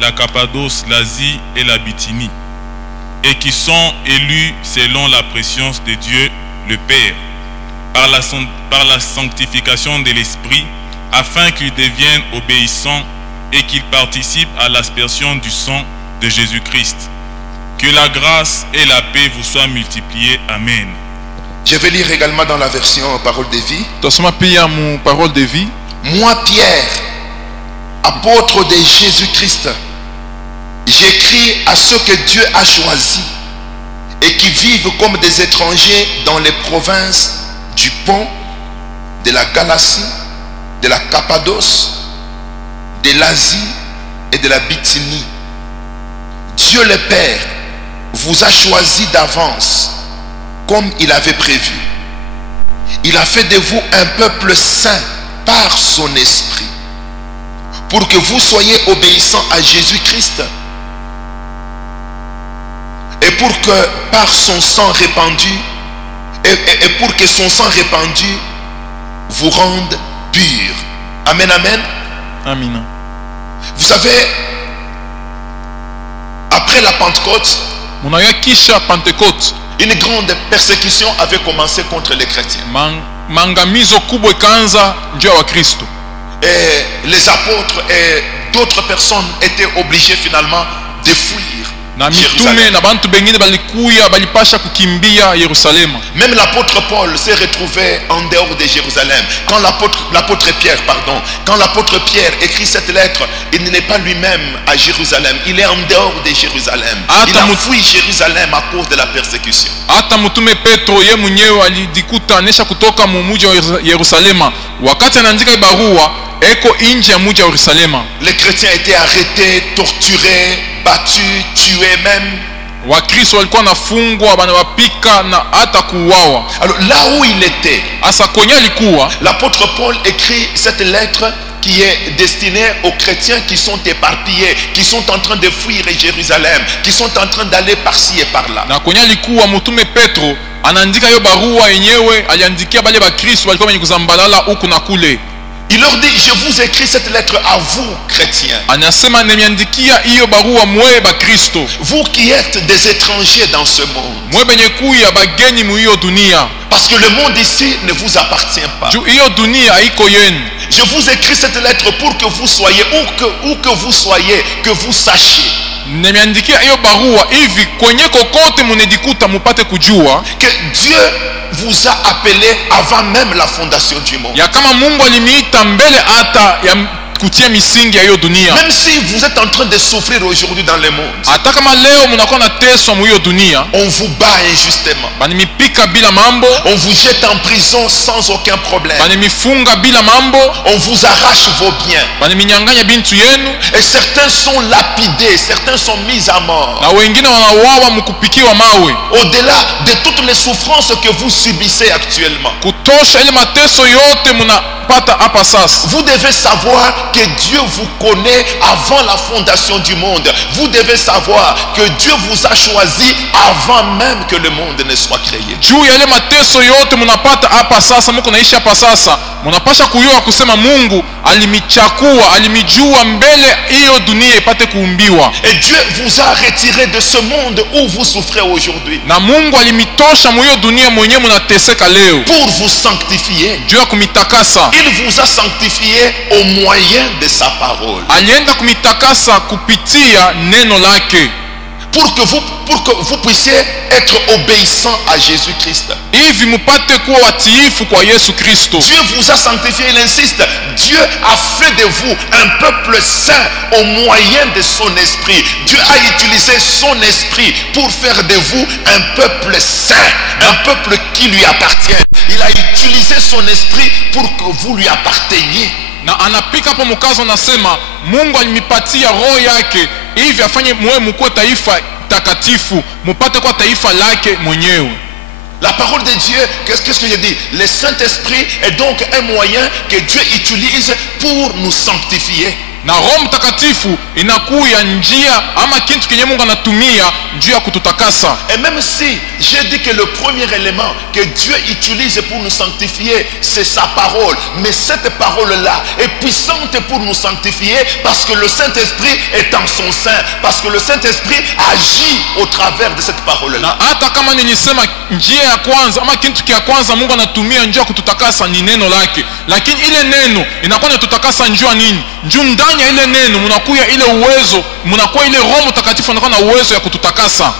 la Cappadoce, l'Asie et la Bithynie, et qui sont élus selon la préscience de Dieu le Père, par la sanctification de l'Esprit, afin qu'ils deviennent obéissants et qu'ils participent à l'aspersion du sang de Jésus-Christ. Que la grâce et la paix vous soient multipliées. Amen. Je vais lire également dans la version Parole de vie. Tusoma pia mu parole de vie. Moi, Pierre, apôtre de Jésus-Christ, j'écris à ceux que Dieu a choisis et qui vivent comme des étrangers dans les provinces du Pont, de la Galatie, de la Cappadoce, de l'Asie et de la Bithynie. Dieu le Père vous a choisi d'avance comme il avait prévu. Il a fait de vous un peuple saint par son esprit pour que vous soyez obéissants à Jésus-Christ et pour que par son sang répandu et pour que son sang répandu vous rende purs. Amen, amen. Amina. Vous savez, après la Pentecôte, Munaya kisha Pentecote, une grande persécution avait commencé contre les chrétiens. mangamizo kubwa ikaanza juu ya Wakristo. Et les apôtres et d'autres personnes étaient obligés finalement de fuir Na mitume Jérusalem. na bantu bengine balikuya balipasha kukimbia Yerusalema. Même l'apôtre Paul s'est retrouvé en dehors de Jérusalem. Quand l'apôtre Pierre, quand l'apôtre Pierre écrit cette lettre, il n'est pas lui-même à Jérusalem. Il est en dehors de Jérusalem. Il a fui Jérusalem à cause de la persécution. Hata mtume Petro ye mwenyewe alijikuta anesha kutoka mu mji wa Yerusalema. Wakati anaandika barua eko nje ya mji wa Yerusalema. Les chrétiens étaient arrêtés, torturés, battus, tués même. Wakristo walikuwa nafungwa, banawapika na hata kuuawa. Alors là où il était, Asa kwenye alikuwa, l'apôtre Paul écrit cette lettre qui est destinée aux chrétiens qui sont éparpillés, qui sont en train de fuir Jérusalem, qui sont en train d'aller par-ci et par-là. na kwenye alikuwa mtume Petro anaandika hiyo barua yenyewe, aliandikia bale bakristo walikuwa wenye kuzambalala huku na kule. Il leur dit, je vous écris cette lettre à vous, chrétiens. Anasema nimeandikia hiyo barua mwe bakristo, Vous qui êtes des étrangers dans ce monde. mwe benye kuya bageni mu hiyo dunia. Parce que le monde ici ne vous appartient pas. Juu hiyo dunia haiko yenu. Je vous écris cette lettre pour que vous soyez, où que vous soyez, que vous sachiez Nimeandikia hiyo barua hivi kwenye kokote munedikuta mupate kujua que Dieu vous a appelé avant même la fondation du monde. ya kama Mungu alimiita mbele hata ya kutia misingi ya hiyo dunia. Même si vous êtes en train de souffrir aujourd'hui dans le monde, Hata kama leo munakuwa na teso mu hiyo dunia, on vous bat injustement, banimipika bila mambo, on vous jette en prison sans aucun problème, banimifunga bila mambo, on vous arrache vos biens, baniminyanganya bintu yenu, et certains sont lapidés, certains sont mis à mort. na wengine wanawawa mkupikiwa mawe. Au-delà de toutes les souffrances que vous subissez actuellement, Kutosha ile mateso yote munapata hapa sasa. vous devez savoir que Dieu vous connaît avant la fondation du monde. Vous devez savoir que Dieu vous a choisi avant même que le monde ne soit créé. Juu ya ile mateso yote munapata hapa sasa, muko naishi hapa sasa, munapasha kuyua kusema Mungu alimichakua, alimijua mbele hiyo dunia ipate kuumbiwa. Et Dieu vous a retiré de ce monde où vous souffrez aujourd'hui Na Mungu alimitosha mu hiyo dunia mwenyewe munateseka leo, pour vous sanctifier. juu ya kumitakasa. Il vous a sanctifié au moyen de sa parole. Alienda kumitakasa kupitia neno lake, Pour que vous puissiez être obéissant à Jésus-Christ. hivi mupate kuwa watiifu kwa Yesu Kristo. Dieu vous a sanctifié, il insiste. Dieu a fait de vous un peuple saint au moyen de son esprit. Dieu a utilisé son esprit pour faire de vous un peuple saint, un peuple qui lui appartient. Il a utilisé son esprit pour que vous lui apparteniez. Na anapika hapo mkazo nasema Mungu alimipatia roho yake hivi afanye mwe mkuwe taifa takatifu, mupate kwa taifa lake mwenyewe. La parole de Dieu, qu'est-ce que je dis? Le Saint-Esprit est donc un moyen que Dieu utilise pour nous sanctifier. Na Roho Mtakatifu inakuya njia ama kitu kenye Mungu anatumia njia kututakasa. Et même si j'ai dit que le premier élément que Dieu utilise pour nous sanctifier, c'est sa parole, mais cette parole-là est puissante pour nous sanctifier parce que le Saint-Esprit est en son sein, parce que le Saint-Esprit agit au travers de cette parole-là. Na hata kama nilisema njia ya kwanza ama kitu kia kwanza Mungu anatumia njia kututakasa ni neno lake, lakini ile neno inakuwa inatutakasa njia nini? Njoo ndani ya ile neno mnakuya ile uwezo, mnakuwa ile Roho Mtakatifu anakuwa na uwezo ya kututakasa.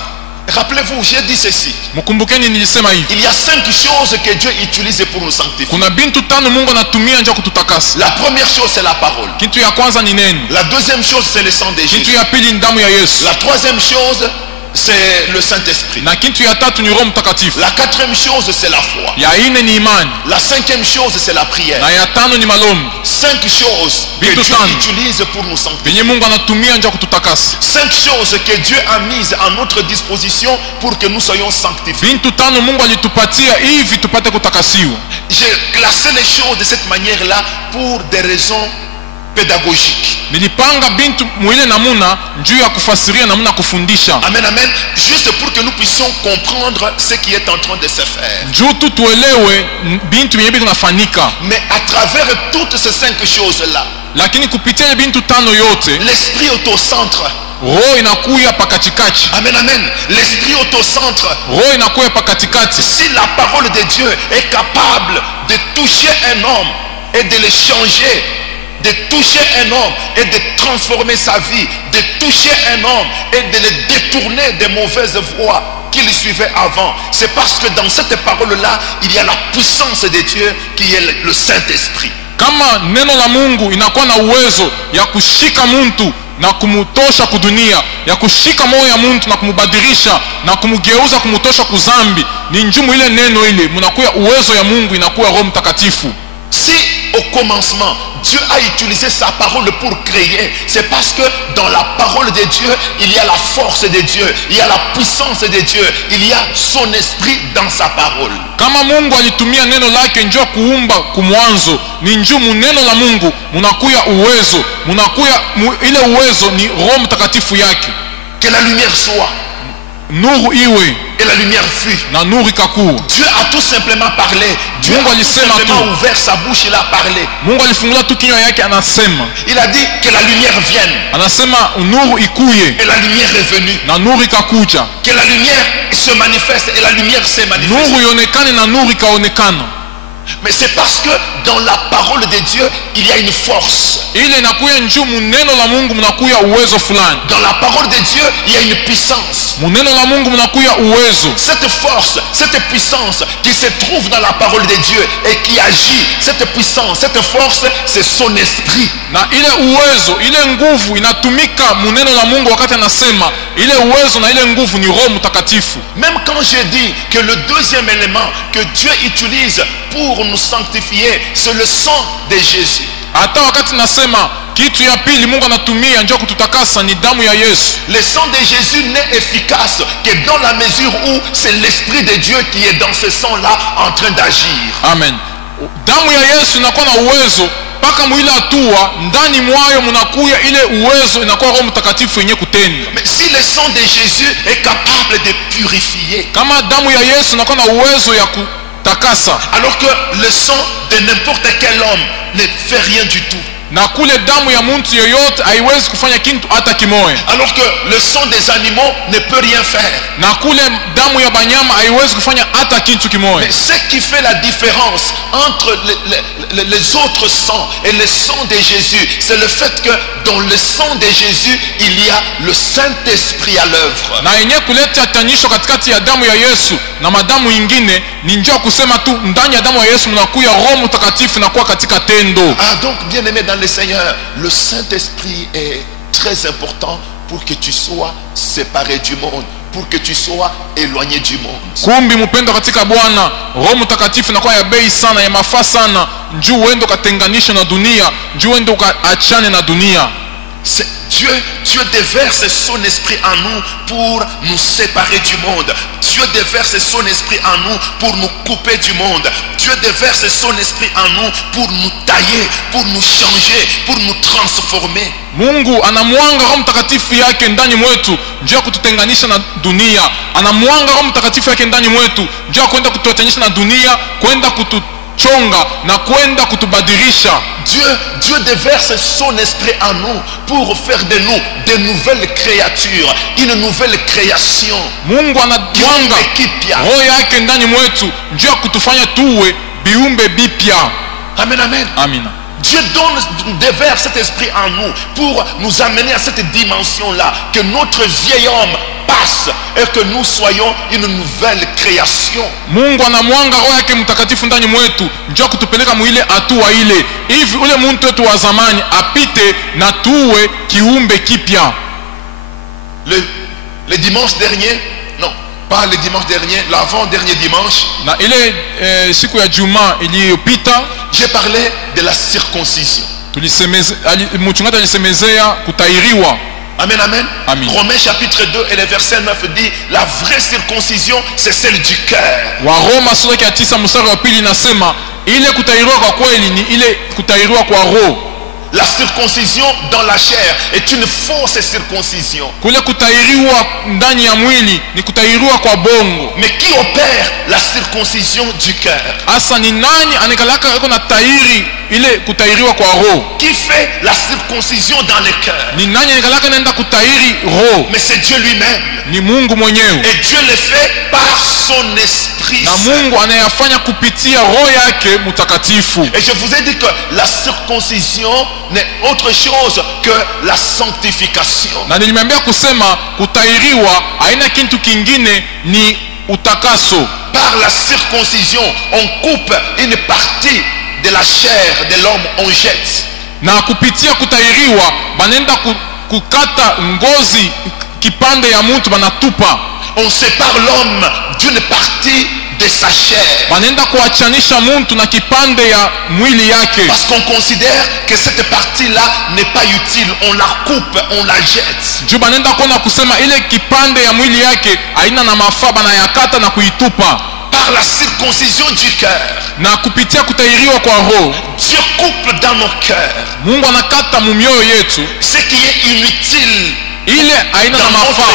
Rappelez-vous, j'ai dit ceci. Mkumbukeni nilisema hivi. Il y a 5 choses que Dieu utilise pour nous sanctifier. Kuna bintu tano Mungu anatumia njia kututakasa. La première chose c'est la parole. Kitu ya kwanza ni neno. La deuxième chose c'est le sang de Jésus. Kitu ya pili ni damu ya Yesu. La troisième chose c'est le Saint-Esprit. Na kitu ya tatu ni Roho Mtakatifu. La quatrième chose c'est la foi. Ya ine ni imani. La cinquième chose c'est la prière. Na ya tano ni malombi. 5 choses que Bintu Dieu tano utilise pour nous sanctifier. benye Mungu anatumia njia kututakasa. 5 choses que Dieu a mises à notre disposition pour que nous soyons sanctifiés. Bintu tano Mungu alitupatia hivi tupate kutakasiwa. J'ai classé les choses de cette manière-là pour des raisons pédagogiques. Nilipanga bintu mwile namuna njuu ya kufasiria namuna kufundisha. Amen, amen. Juste pour que nous puissions comprendre ce qui est en train de se faire. Njuu tu tuelewe bintu yenye bitu nafanyika. Mais à travers toutes ces 5 choses-là, Lakini kupitia bintu tano yote l'esprit est au centre. roho inakuya pakatikati. Amen, amen. L'esprit est au centre. Roho inakuya pakatikati. Si la parole de Dieu est capable de toucher un homme et de le changer, de toucher un homme et de transformer sa vie, de toucher un homme et de le détourner des mauvaises voies qu'il suivait avant, c'est parce que dans cette parole-là, il y a la puissance de Dieu qui est le Saint-Esprit. Kama neno la Mungu inakuwa na uwezo ya kushika muntu na kumutosha kudunia, ya kushika moyo ya muntu na kumubadilisha na kumugeuza kumutosha kuzambi, ni njumu ile neno ile munakuya uwezo ya Mungu inakuwa Roho Mtakatifu. Si au commencement Dieu a utilisé sa parole pour créer, c'est parce que dans la parole de Dieu il y a la force de Dieu, il y a la puissance de Dieu, il y a son esprit dans sa parole. Kama Mungu alitumia neno lake njoo kuumba kumwanzo, ni njumu neno la Mungu munakuya uwezo, munakuya ile uwezo ni Roho Mtakatifu yake. Que la lumière soit, nuru iwe, et la lumière fut. na nuru ikakuwa. Dieu a tout simplement parlé. Dieu Mungu a tout alisema simplement tu. ouvert sa bouche, il a parlé. Mungu alifungula tu kinywa yake anasema. Il a dit que la lumière vienne, Anasema nuru ikuye et la lumière est venue. na nuru ikakuja. Que la lumière se manifeste, et la lumière s'est manifestée. Nuru ionekane na nuru ikaonekana. Mais c'est parce que dans la parole de Dieu il y a une force. Ile inakuya njuu muneno la Mungu mnakuya uwezo fulani. Dans la parole de Dieu il y a une puissance. Muneno la Mungu mnakuya uwezo. Cette force, cette puissance qui se trouve dans la parole de Dieu et qui agit, cette puissance, cette force, c'est son esprit. Na ile uwezo, ile nguvu inatumika muneno la Mungu wakati anasema. Ile uwezo na ile nguvu ni Roho Mtakatifu. Même quand je dis que le deuxième élément que Dieu utilise pour nous sanctifier, c'est le sang de Jésus. Hata wakati nasema kitu ya pili Mungu anatumia njoo kututakasa ni damu ya Yesu. Le sang de Jésus n'est efficace que dans la mesure où c'est l'esprit de Dieu qui est dans ce sang-là en train d'agir. Amen. Damu ya Yesu inakuwa na uwezo paka mwile hatua ndani mwayo mnakuya ile uwezo inakuwa Roho Mtakatifu yenye kutenda. Mais si le sang de Jésus est capable de purifier, Kama damu ya Yesu inakuwa na uwezo ya kutakasa, alors que le sang de n'importe quel homme ne fait rien du tout. na kule damu ya mtu yoyote haiwezi kufanya kitu hata kimoja. Alors que le sang des animaux ne peut rien faire. Na kule damu ya banyama haiwezi kufanya hata kitu kimoja. Mais ce qui fait la différence entre les autres sangs et le sang de Jésus, c'est le fait que dans le sang de Jésus, il y a le Saint-Esprit à l'œuvre. Na yenye kuleta tanisho katikati ya damu ya Yesu na madamu ingine ni njoo kusema tu ndani ya damu ya Yesu mnakuya Roho Mtakatifu na kuwa katika tendo. Ah, donc bien aimé dans le Seigneur, le Saint-Esprit est très important pour que tu sois séparé du monde, pour que tu sois éloigné du monde. Kumbi mpendo katika Bwana, Roho Mtakatifu inakuwa ya bei sana, ya mafaa sana, njoo uende ukatenganisha na dunia, njoo uende ukaachane na dunia. Dieu déverse son esprit en nous pour nous séparer du monde. Dieu déverse son esprit en nous pour nous couper du monde. Dieu déverse son esprit en nous pour nous tailler, pour nous changer, pour nous transformer. Mungu anamwanga Roho Mtakatifu yake ndani mwetu njoo kututenganisha na dunia. Anamwanga Roho Mtakatifu yake ndani mwetu njoo kwenda kututenganisha na dunia, kwenda kutuchonga na kwenda kutubadilisha. Dieu déverse son esprit en nous pour faire de nous de nouvelles créatures, une nouvelle création. Mungu anamwanga Roho yake ndani mwetu njoo kutufanya tuwe biumbe bipya. Amen, amen. Amina. Dieu déverse cet esprit en nous pour nous amener à cette dimension-là, que notre vieil homme passe et que nous soyons une nouvelle création. Mungu anamwanga Roho yake Mtakatifu ndani mwetu njoo kutupeleka mwile hatua ile, hivi ule mtu wetu wa zamani apite na tuwe kiumbe kipya. Le dimanche dernier, non, pas le dimanche dernier, l'avant-dernier dimanche, na ile siku ya Juma iliyopita j'ai parlé de la circoncision. Mchungaji alisemezea kutairiwa. Amen, amen. Amen. Romains chapitre 2 et le verset 9 dit la vraie circoncision c'est celle du cœur. Waroma sura ya 9 mstari wa 2 inasema ile kutairiwa kwa kweli ni ile kutairiwa kwa roho. La circoncision dans la chair est une fausse circoncision. Kule kutairiwa ndani ya mwili ni kutairiwa kwa bongo. Mais qui opère la circoncision du cœur? Asa ni nani anikalaka yuko na tairi ile kutairiwa kwa roho? Qui fait la circoncision dans le cœur? Ni nani anikalaka nenda kutairi roho? Mais c'est Dieu lui-même. Ni Mungu mwenyewe. Et Dieu le fait par son esprit. Na Mungu anayafanya kupitia roho yake mtakatifu. Et je vous ai dit que la circoncision n'est autre chose que la sanctification. Na nilimwambia kusema kutairiwa haina kitu kingine ni utakaso. Par la circoncision, on coupe une partie de la chair de l'homme, on jette. Na kupitia kutairiwa banenda kukata ngozi kipande ya mtu banatupa. On sépare l'homme d'une partie de sa chair. Banenda kuachanisha mtu na kipande ya mwili yake. Parce qu'on considère que cette partie-là n'est pas utile, on la coupe, on la jette. Juu banenda kuona kusema ile kipande ya mwili yake haina na mafaa, banayakata na kuitupa. Par la circoncision du cœur, na kupitia kutairiwa kwa roho, Dieu coupe dans nos cœurs Mungu anakata mumioyo yetu ce qui est inutile ile haina na mafaa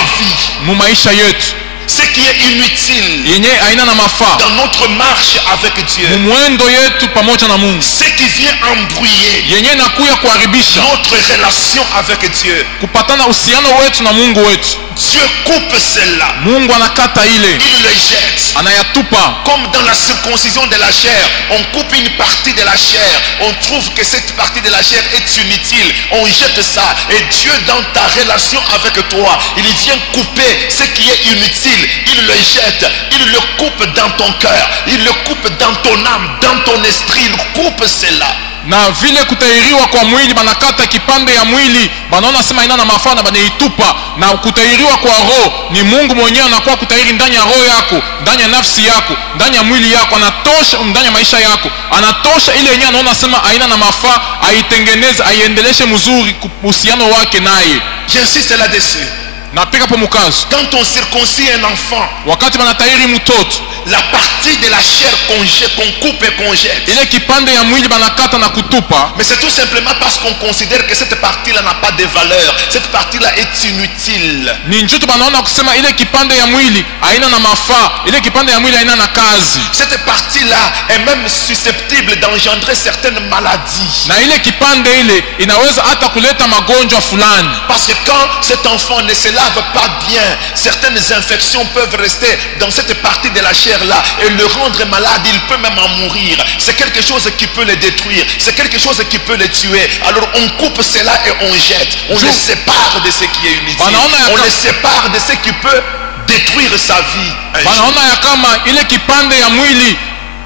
mu maisha yetu, ce qui est inutile yenye haina na mafaa dans notre marche avec Dieu, mwendo yetu pamoja na Mungu, ce qui vient embrouiller yenye nakuya kuharibisha notre relation avec Dieu. kupatana uhusiano wetu na Mungu wetu. Dieu coupe celle-là, Mungu anakata ile, il le jette. anayatupa. Comme dans la circoncision de la chair, on coupe une partie de la chair, on trouve que cette partie de la chair est inutile, on jette ça. Et Dieu, dans ta relation avec toi, il vient couper ce qui est inutile, il le jette, il le coupe dans ton cœur, il le coupe dans ton âme, dans ton esprit, il coupe cela. Na vile kutairiwa kwa mwili banakata kipande ya mwili, banaona sema ina na mafaa na banaitupa. Na kutairiwa kwa roho ni Mungu mwenyewe anakuwa kutairi ndani ya roho yako, ndani ya nafsi yako, ndani ya mwili yako, anatosha ndani ya maisha yako, anatosha ile yenyewe anaona sema aina na mafaa, aitengeneze, aiendeleshe mzuri uhusiano wake naye. J'insiste là-dessus. Napika po mukazo. Quand on circoncis un enfant, wakati banatairi mtoto, la partie de la chair qu'on coupe et qu'on jette. ile kipande ya mwili banakata na kutupa, Mais c'est tout simplement parce qu'on considère que cette partie-là n'a pas de valeur. Cette partie-là est inutile. ni njutu banaona kusema ile kipande ya mwili haina na mafaa, ile kipande ya mwili haina na kazi, Cette partie-là est même susceptible d'engendrer certaines maladies. na ile kipande ile inaweza hata kuleta magonjwa fulani. Parce que quand cet enfant ne se lave pas bien, certaines infections peuvent rester dans cette partie de la chair-là et le rendre malade. Il peut même en mourir. C'est quelque chose qui peut le détruire. C'est quelque chose qui peut le tuer. Alors on coupe cela et on jette. On le sépare de ce qui est inutile. On le sépare de ce qui peut détruire sa vie. Banaona ya kama ile kipande ya mwili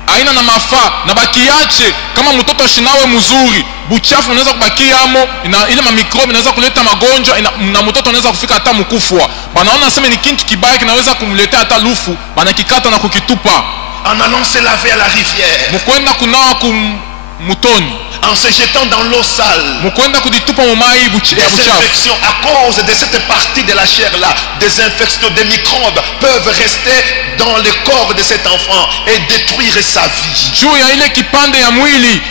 haina na mafaa na bakiache, kama mtoto shinawe mzuri, buchafu unaweza kubakiamo, ile mamikrobi inaweza kuleta magonjwa na mtoto anaweza kufika hata mkufwa. Banaona sema ni kitu kibaya kinaweza kumletea hata lufu, banakikata na kukitupa. En allant se laver à la rivière, Mukwenda kunawa mutoni, en se jetant dans l'eau sale, mukwenda kuditupa mumai des buchafu. infections à cause de cette partie de la chair là, des infections, des microbes peuvent rester dans le corps de cet enfant et détruire sa vie. Juu ya ile kipande ya mwili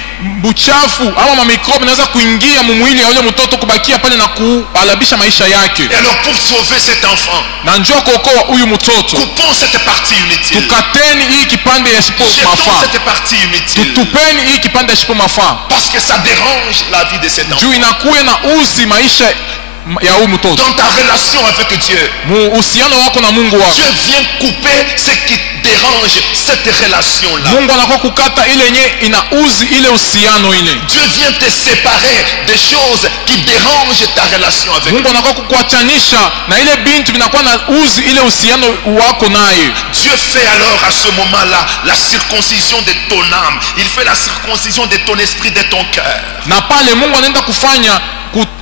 buchafu ama mamikrobi inaweza kuingia mwili ya yule mtoto kubakia pale na kualabisha maisha yake. Et alors pour sauver cet enfant, Na njoo kuokoa huyu mtoto, coupons cette partie inutile, tukateni hii kipande ya shipo jetons mafaa, cette partie inutile, tutupeni hii kipande ya shipo mafaa, parce que ça dérange la vie de cet enfant. juu inakuwa na uzi maisha ya huyu mtoto. Dans ta relation avec Dieu, Uhusiano wako na Mungu wako, Dieu vient couper ce qui dérange cette relation-là. Mungu anakuwa kukata ile yenye ina uzi ile uhusiano ile. Dieu vient te séparer des choses qui dérangent ta relation avec lui. Mungu anakuwa kukuachanisha na ile binti vinakuwa na uzi ile uhusiano wako naye. Dieu fait alors à ce moment-là la circoncision de ton âme. Il fait la circoncision de ton esprit, de ton cœur. Na pale Mungu anaenda kufanya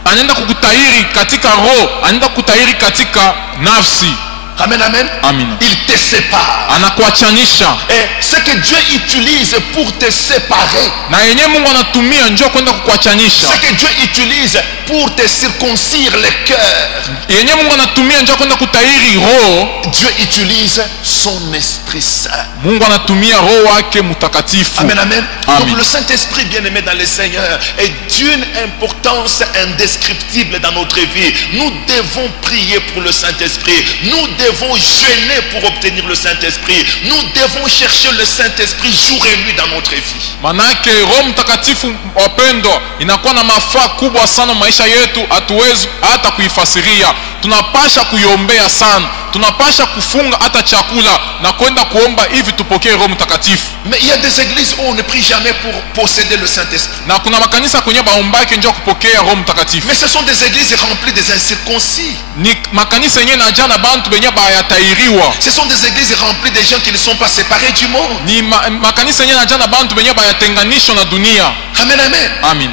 anaenda kukutahiri katika roho, anaenda kukutahiri katika nafsi. Amen, amen. Amina. Il te sépare. Anakuachanisha. Et ce que Dieu utilise pour te séparer, Na yenye Mungu anatumia njoo kwenda kukuachanisha. ce que Dieu utilise pour te circoncire le cœur, Yenye Mungu anatumia njoo kwenda kutahiri roho, Dieu utilise son Esprit Saint. Mungu anatumia roho wake mtakatifu. Amen, amen. Amen. Donc le Saint-Esprit bien-aimé dans le Seigneur est d'une importance indescriptible dans notre vie. Nous devons prier pour le Saint-Esprit. Nous devons jeûner pour obtenir le Saint-Esprit. Nous devons chercher le Saint-Esprit jour et nuit dans notre vie. Manake roho mtakatifu wapendo inakuwa na mafaa kubwa sana maisha yetu, hatuwezi hata kuifasiria. Tunapasha kuiombea sana, tunapasha kufunga hata chakula na kwenda kuomba hivi tupokee roho mtakatifu. Mais il y a des églises où on ne prie jamais pour posséder le Saint-Esprit. Na kuna makanisa kwenye baombake njoo kupokea roho mtakatifu. Mais ce sont des églises remplies des incirconcis. Ni makanisa yenyewe na jana bantu benye bayatairiwa. Ce sont des églises remplies des gens qui ne sont pas séparés du monde. Ni makanisa yenyewe na jana bantu benye bayatenganishwa na dunia. Amen, amen. Amen.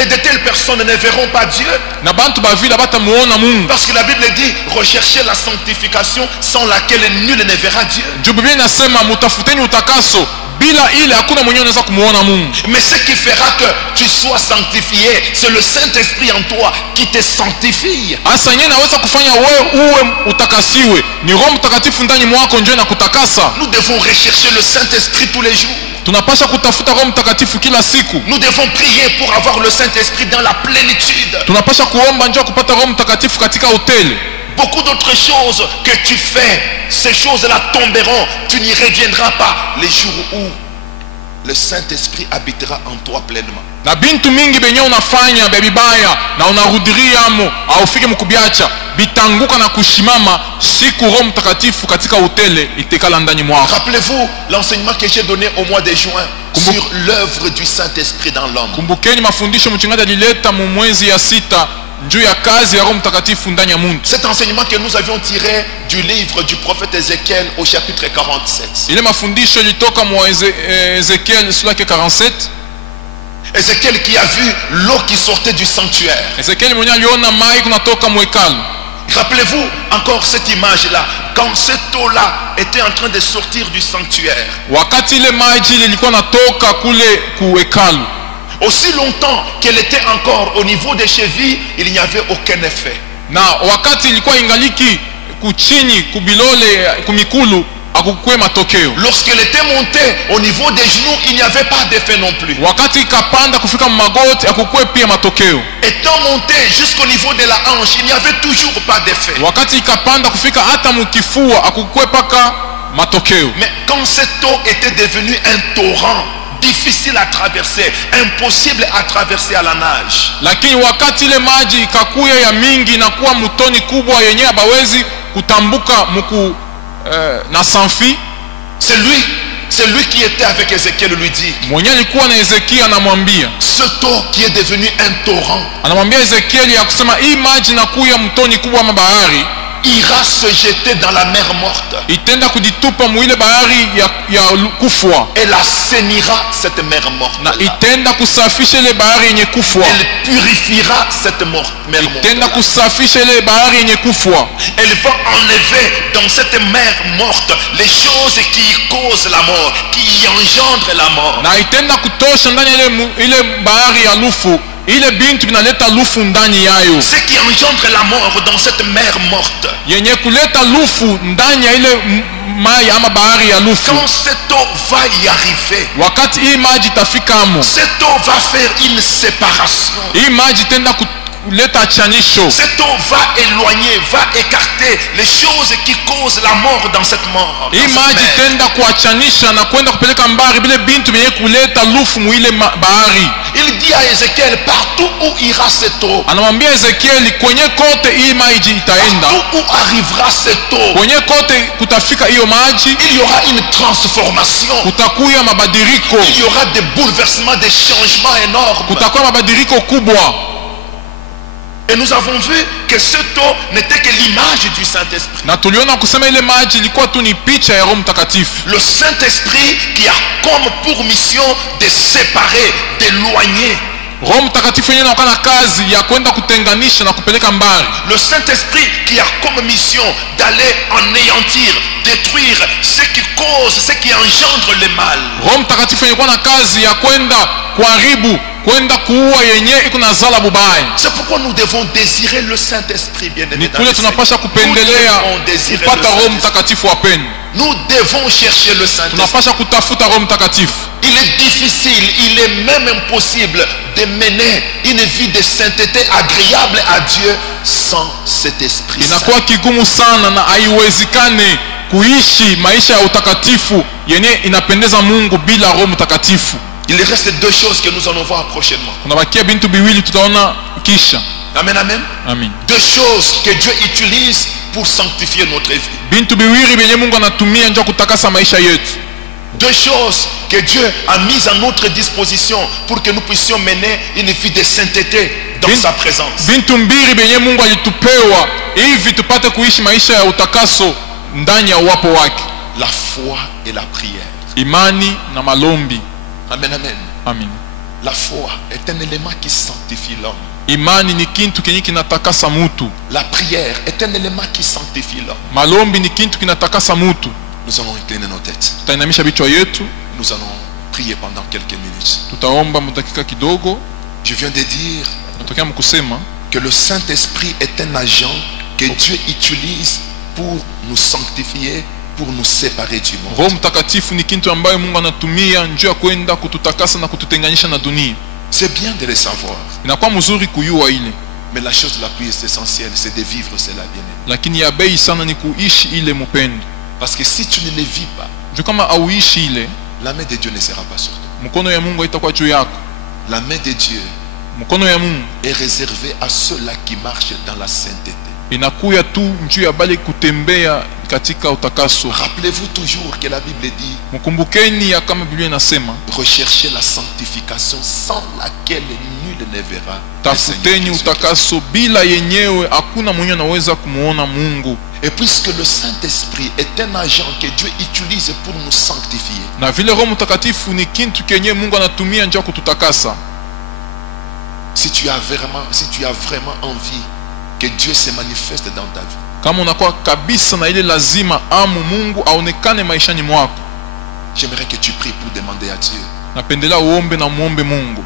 Et de telles personnes ne verront pas Dieu. Na bantu bavila batamuona Mungu. Parce que la Bible dit, recherchez la sanctification sans laquelle nul ne verra Dieu. Ndio Biblia inasema mutafuteni utakaso, bila ile hakuna mwenye anaweza kumuona Mungu. Mais ce qui fera que tu sois sanctifié, c'est le Saint-Esprit en toi qui te sanctifie. Asa yenyewe naweza kufanya wewe uwe utakasiwe ni Roho Mtakatifu ndani mwako ndio inakutakasa. Nous devons rechercher le Saint-Esprit tous les jours. Tunapasha kutafuta Roho Mtakatifu kila siku. Nous devons prier pour avoir le Saint-Esprit dans la plénitude. Tunapasha kuomba njoo kupata Roho Mtakatifu katika hoteli. Beaucoup d'autres choses que tu fais, ces choses-là tomberont. Tu n'y reviendras pas les jours où le Saint-Esprit habitera en toi pleinement. Na bintu mingi benye unafanya bya bibaya na unarudiria amo au ufike mkubiacha bitanguka na kushimama siku Roho Mtakatifu katika hoteli itekala ndani mwako. Rappelez-vous l'enseignement que j'ai donné au mois de juin sur l'œuvre du Saint-Esprit dans l'homme. Kumbukeni mafundisho mchungaji alileta mu mwezi ya sita juu ya kazi ya Roho Mtakatifu ndani ya mtu. Cet enseignement que nous avions tiré du livre du prophète Ézéchiel au chapitre 47. Ile mafundisho ilitoka mwa Ezekiel sura ya 47. Ézéchiel qui a vu l'eau qui sortait du sanctuaire. Ezekiel mwenye aliona mai kunatoka mwekalu. Rappelez-vous encore cette image-là. Quand cette eau-là était en train de sortir du sanctuaire. Wakati ile maji ilikuwa natoka kule kuhekalu. Aussi longtemps qu'elle était encore au niveau des chevilles, il n'y avait aucun effet. Na wakati ilikuwa ingaliki kuchini kubilole kumikulu akukue matokeo. Lorsqu'elle était montée au niveau des genoux, il n'y avait pas d'effet non plus. Wakati ikapanda kufika magoti akukue pia matokeo. Étant montée jusqu'au niveau de la hanche, il n'y avait toujours pas d'effet. Wakati ikapanda kufika hata mukifua akukue paka matokeo. Mais quand cette eau était devenue un torrent, difficile à traverser, impossible à traverser à la nage, Lakini wakati ile maji ikakuya ya mingi na kuwa mutoni kubwa yenye abawezi kutambuka muku na sanfi, c'est lui qui était avec Ézéchiel lui dit, mwenye alikuwa na Ezekia anamwambia, cette eau qui est devenue un torrent anamwambia Ezekieli ya kusema hii maji nakuya mtoni kubwa ama bahari ira se jeter dans la mer morte. itenda kujitupa muile bahari ya kufwa, Elle assainira cette mer morte. na itenda kusafisha ile bahari yenye kufwa, Elle purifiera cette mer morte. itenda kusafisha ile bahari yenye kufwa. Elle va enlever dans cette mer morte les choses qui causent la mort, qui engendrent la mort. Na itenda kutosha ndani ile bahari ya lufu ile bintu binaleta lufu ndani yayo, Ce qui engendre la mort dans cette mer morte. yenye kuleta lufu ndani ya ile mai ama bahari ya lufu. Quand cette eau va y arriver, Wakati hii maji tafikamo, cette eau va faire une séparation. hii maji tenda kuleta chanisho, Cette eau va éloigner, va écarter les choses qui causent la mort dans cette mort. dans hii cette maji mer. tenda kuachanisha na kwenda kupeleka mbari bile bintu vyenye kuleta lufu muile bahari. Il dit à Ézéchiel, partout où ira cette eau, Anamwambia Ezekieli, kwenye kote hii maji itaenda, partout où arrivera cette eau, kwenye kote kutafika hiyo maji, il y aura une transformation. kutakuya mabadiriko, Il y aura des bouleversements, des changements énormes. kutakuwa mabadiriko kubwa. Et nous avons vu que cette eau n'était que l'image du Saint-Esprit. Na tuliona kusema ile maji ilikuwa tu ni picha ya Roho Mtakatifu. Le Saint-Esprit qui a comme pour mission de séparer, d'éloigner. Roho Mtakatifu yenyewe anakuwa na kazi ya kwenda kutenganisha na kupeleka mbali. Le Saint-Esprit qui a comme mission d'aller anéantir, détruire ce qui cause, ce qui engendre le mal. Roho Mtakatifu yenyewe na kazi ya kwenda kuharibu, kwenda kuua yenye iko na zala bubaya. C'est pourquoi nous devons désirer le Saint-Esprit, bien Ni aimé. kule tunapasha kupendelea kupata Roho Mtakatifu wapendwa. Nous devons chercher le Saint-Esprit. Tunapasha kutafuta Roho Mtakatifu. Il est difficile, il est même impossible de mener une vie de sainteté agréable à Dieu sans cet Esprit Saint. Inakuwa kigumu sana na haiwezekane kuishi maisha ya utakatifu yenye inapendeza Mungu bila Roho Mtakatifu. Il reste deux choses que nous allons voir prochainement. Kunabakia bintu biwili tutaona kisha. Amen, amen. Amen. Deux choses que Dieu utilise pour sanctifier notre vie. Bintu biwili vyenye Mungu anatumia ndio kutakasa maisha yetu. Deux choses que Dieu a mises à notre disposition pour que nous puissions mener une vie de sainteté dans sa présence. Bintu mbili vyenye Mungu alitupewa hivi tupate kuishi maisha ya utakaso ndani ya uwapo wake. La foi et la prière. Imani na malombi. Amen, amen. Amen. La foi est un élément qui sanctifie l'homme. Imani ni kintu kenye kinatakasa mutu. La prière est un élément qui sanctifie l'homme. Malombi ni kintu kinatakasa mutu. Nous allons incliner nos têtes. Tutainamisha vichwa yetu, Nous allons prier pendant quelques minutes. tutaomba mudakika kidogo. Je viens de dire Natokea mkusema que le Saint-Esprit est un agent que Dieu utilise pour nous sanctifier, pour nous séparer du monde. Roho Mtakatifu ni kintu ambayo Mungu anatumia njia kwenda kututakasa na kututenganisha na dunia. C'est bien de le savoir. Inakuwa mzuri kuyua ile, Mais la chose la plus essentielle, c'est de vivre cela, bien-aimé. lakini ya bei sana ni kuishi ile mupendo. Parce que si tu ne le vis pas, Juu kama auishi ile, la main de Dieu ne sera pas sur toi. mkono ya Mungu haitakuwa juu yako. La main de Dieu Mkono ya Mungu est réservée à ceux-là qui marchent dans la sainteté. inakuya tu njuu ya bali kutembea katika utakaso. Rappelez-vous toujours que la Bible dit Mkumbukeni ya kama Biblia inasema, recherchez la sanctification sans laquelle nul ne verra le tafuteni Seigneur Jésus-Christ. utakaso, bila yenyewe hakuna mwenye anaweza kumuona Mungu. Et puisque le Saint-Esprit est un agent que Dieu utilise pour nous sanctifier, Na vile Roho Mtakatifu ni kintu kenye Mungu anatumia njia kututakasa. si tu as vraiment envie que Dieu se manifeste dans ta vie, Kama unakuwa kabisa na ile lazima amu Mungu aonekane maishani mwako, j'aimerais que tu pries pour demander à Dieu napendelea uombe na muombe Mungu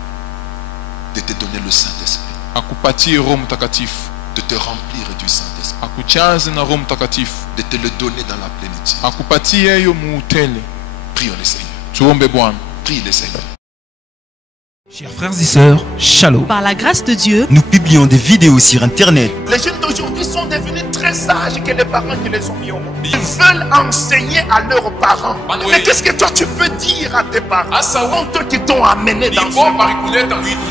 de te donner le Saint-Esprit. akupatie Roho Mtakatifu. de te remplir du Saint-Esprit, akujaze na Roho Mtakatifu, de te le donner dans la plénitude. akupatie hiyo muutele. Prions le Seigneur. Tuombe Bwana. Prie le Seigneur. Chers frères et sœurs, shalom. Par la grâce de Dieu, Nous publions des vidéos sur internet. Les jeunes d'aujourd'hui sont devenus très sages que les parents qui les ont mis au monde. Ils veulent enseigner à leurs parents. Mais qu'est-ce que toi tu peux dire à tes parents? Toi qui t'ont amené dans ce monde.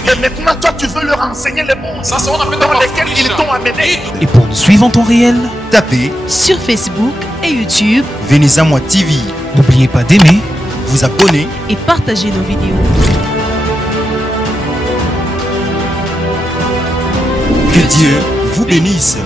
Et maintenant toi tu veux leur enseigner les mots dans lesquels ils t'ont amené. Et pour nous suivre en temps réel, tapez sur Facebook et YouTube, Venez à moi TV. N'oubliez pas d'aimer, vous abonner et partager nos vidéos. Que Dieu vous bénisse.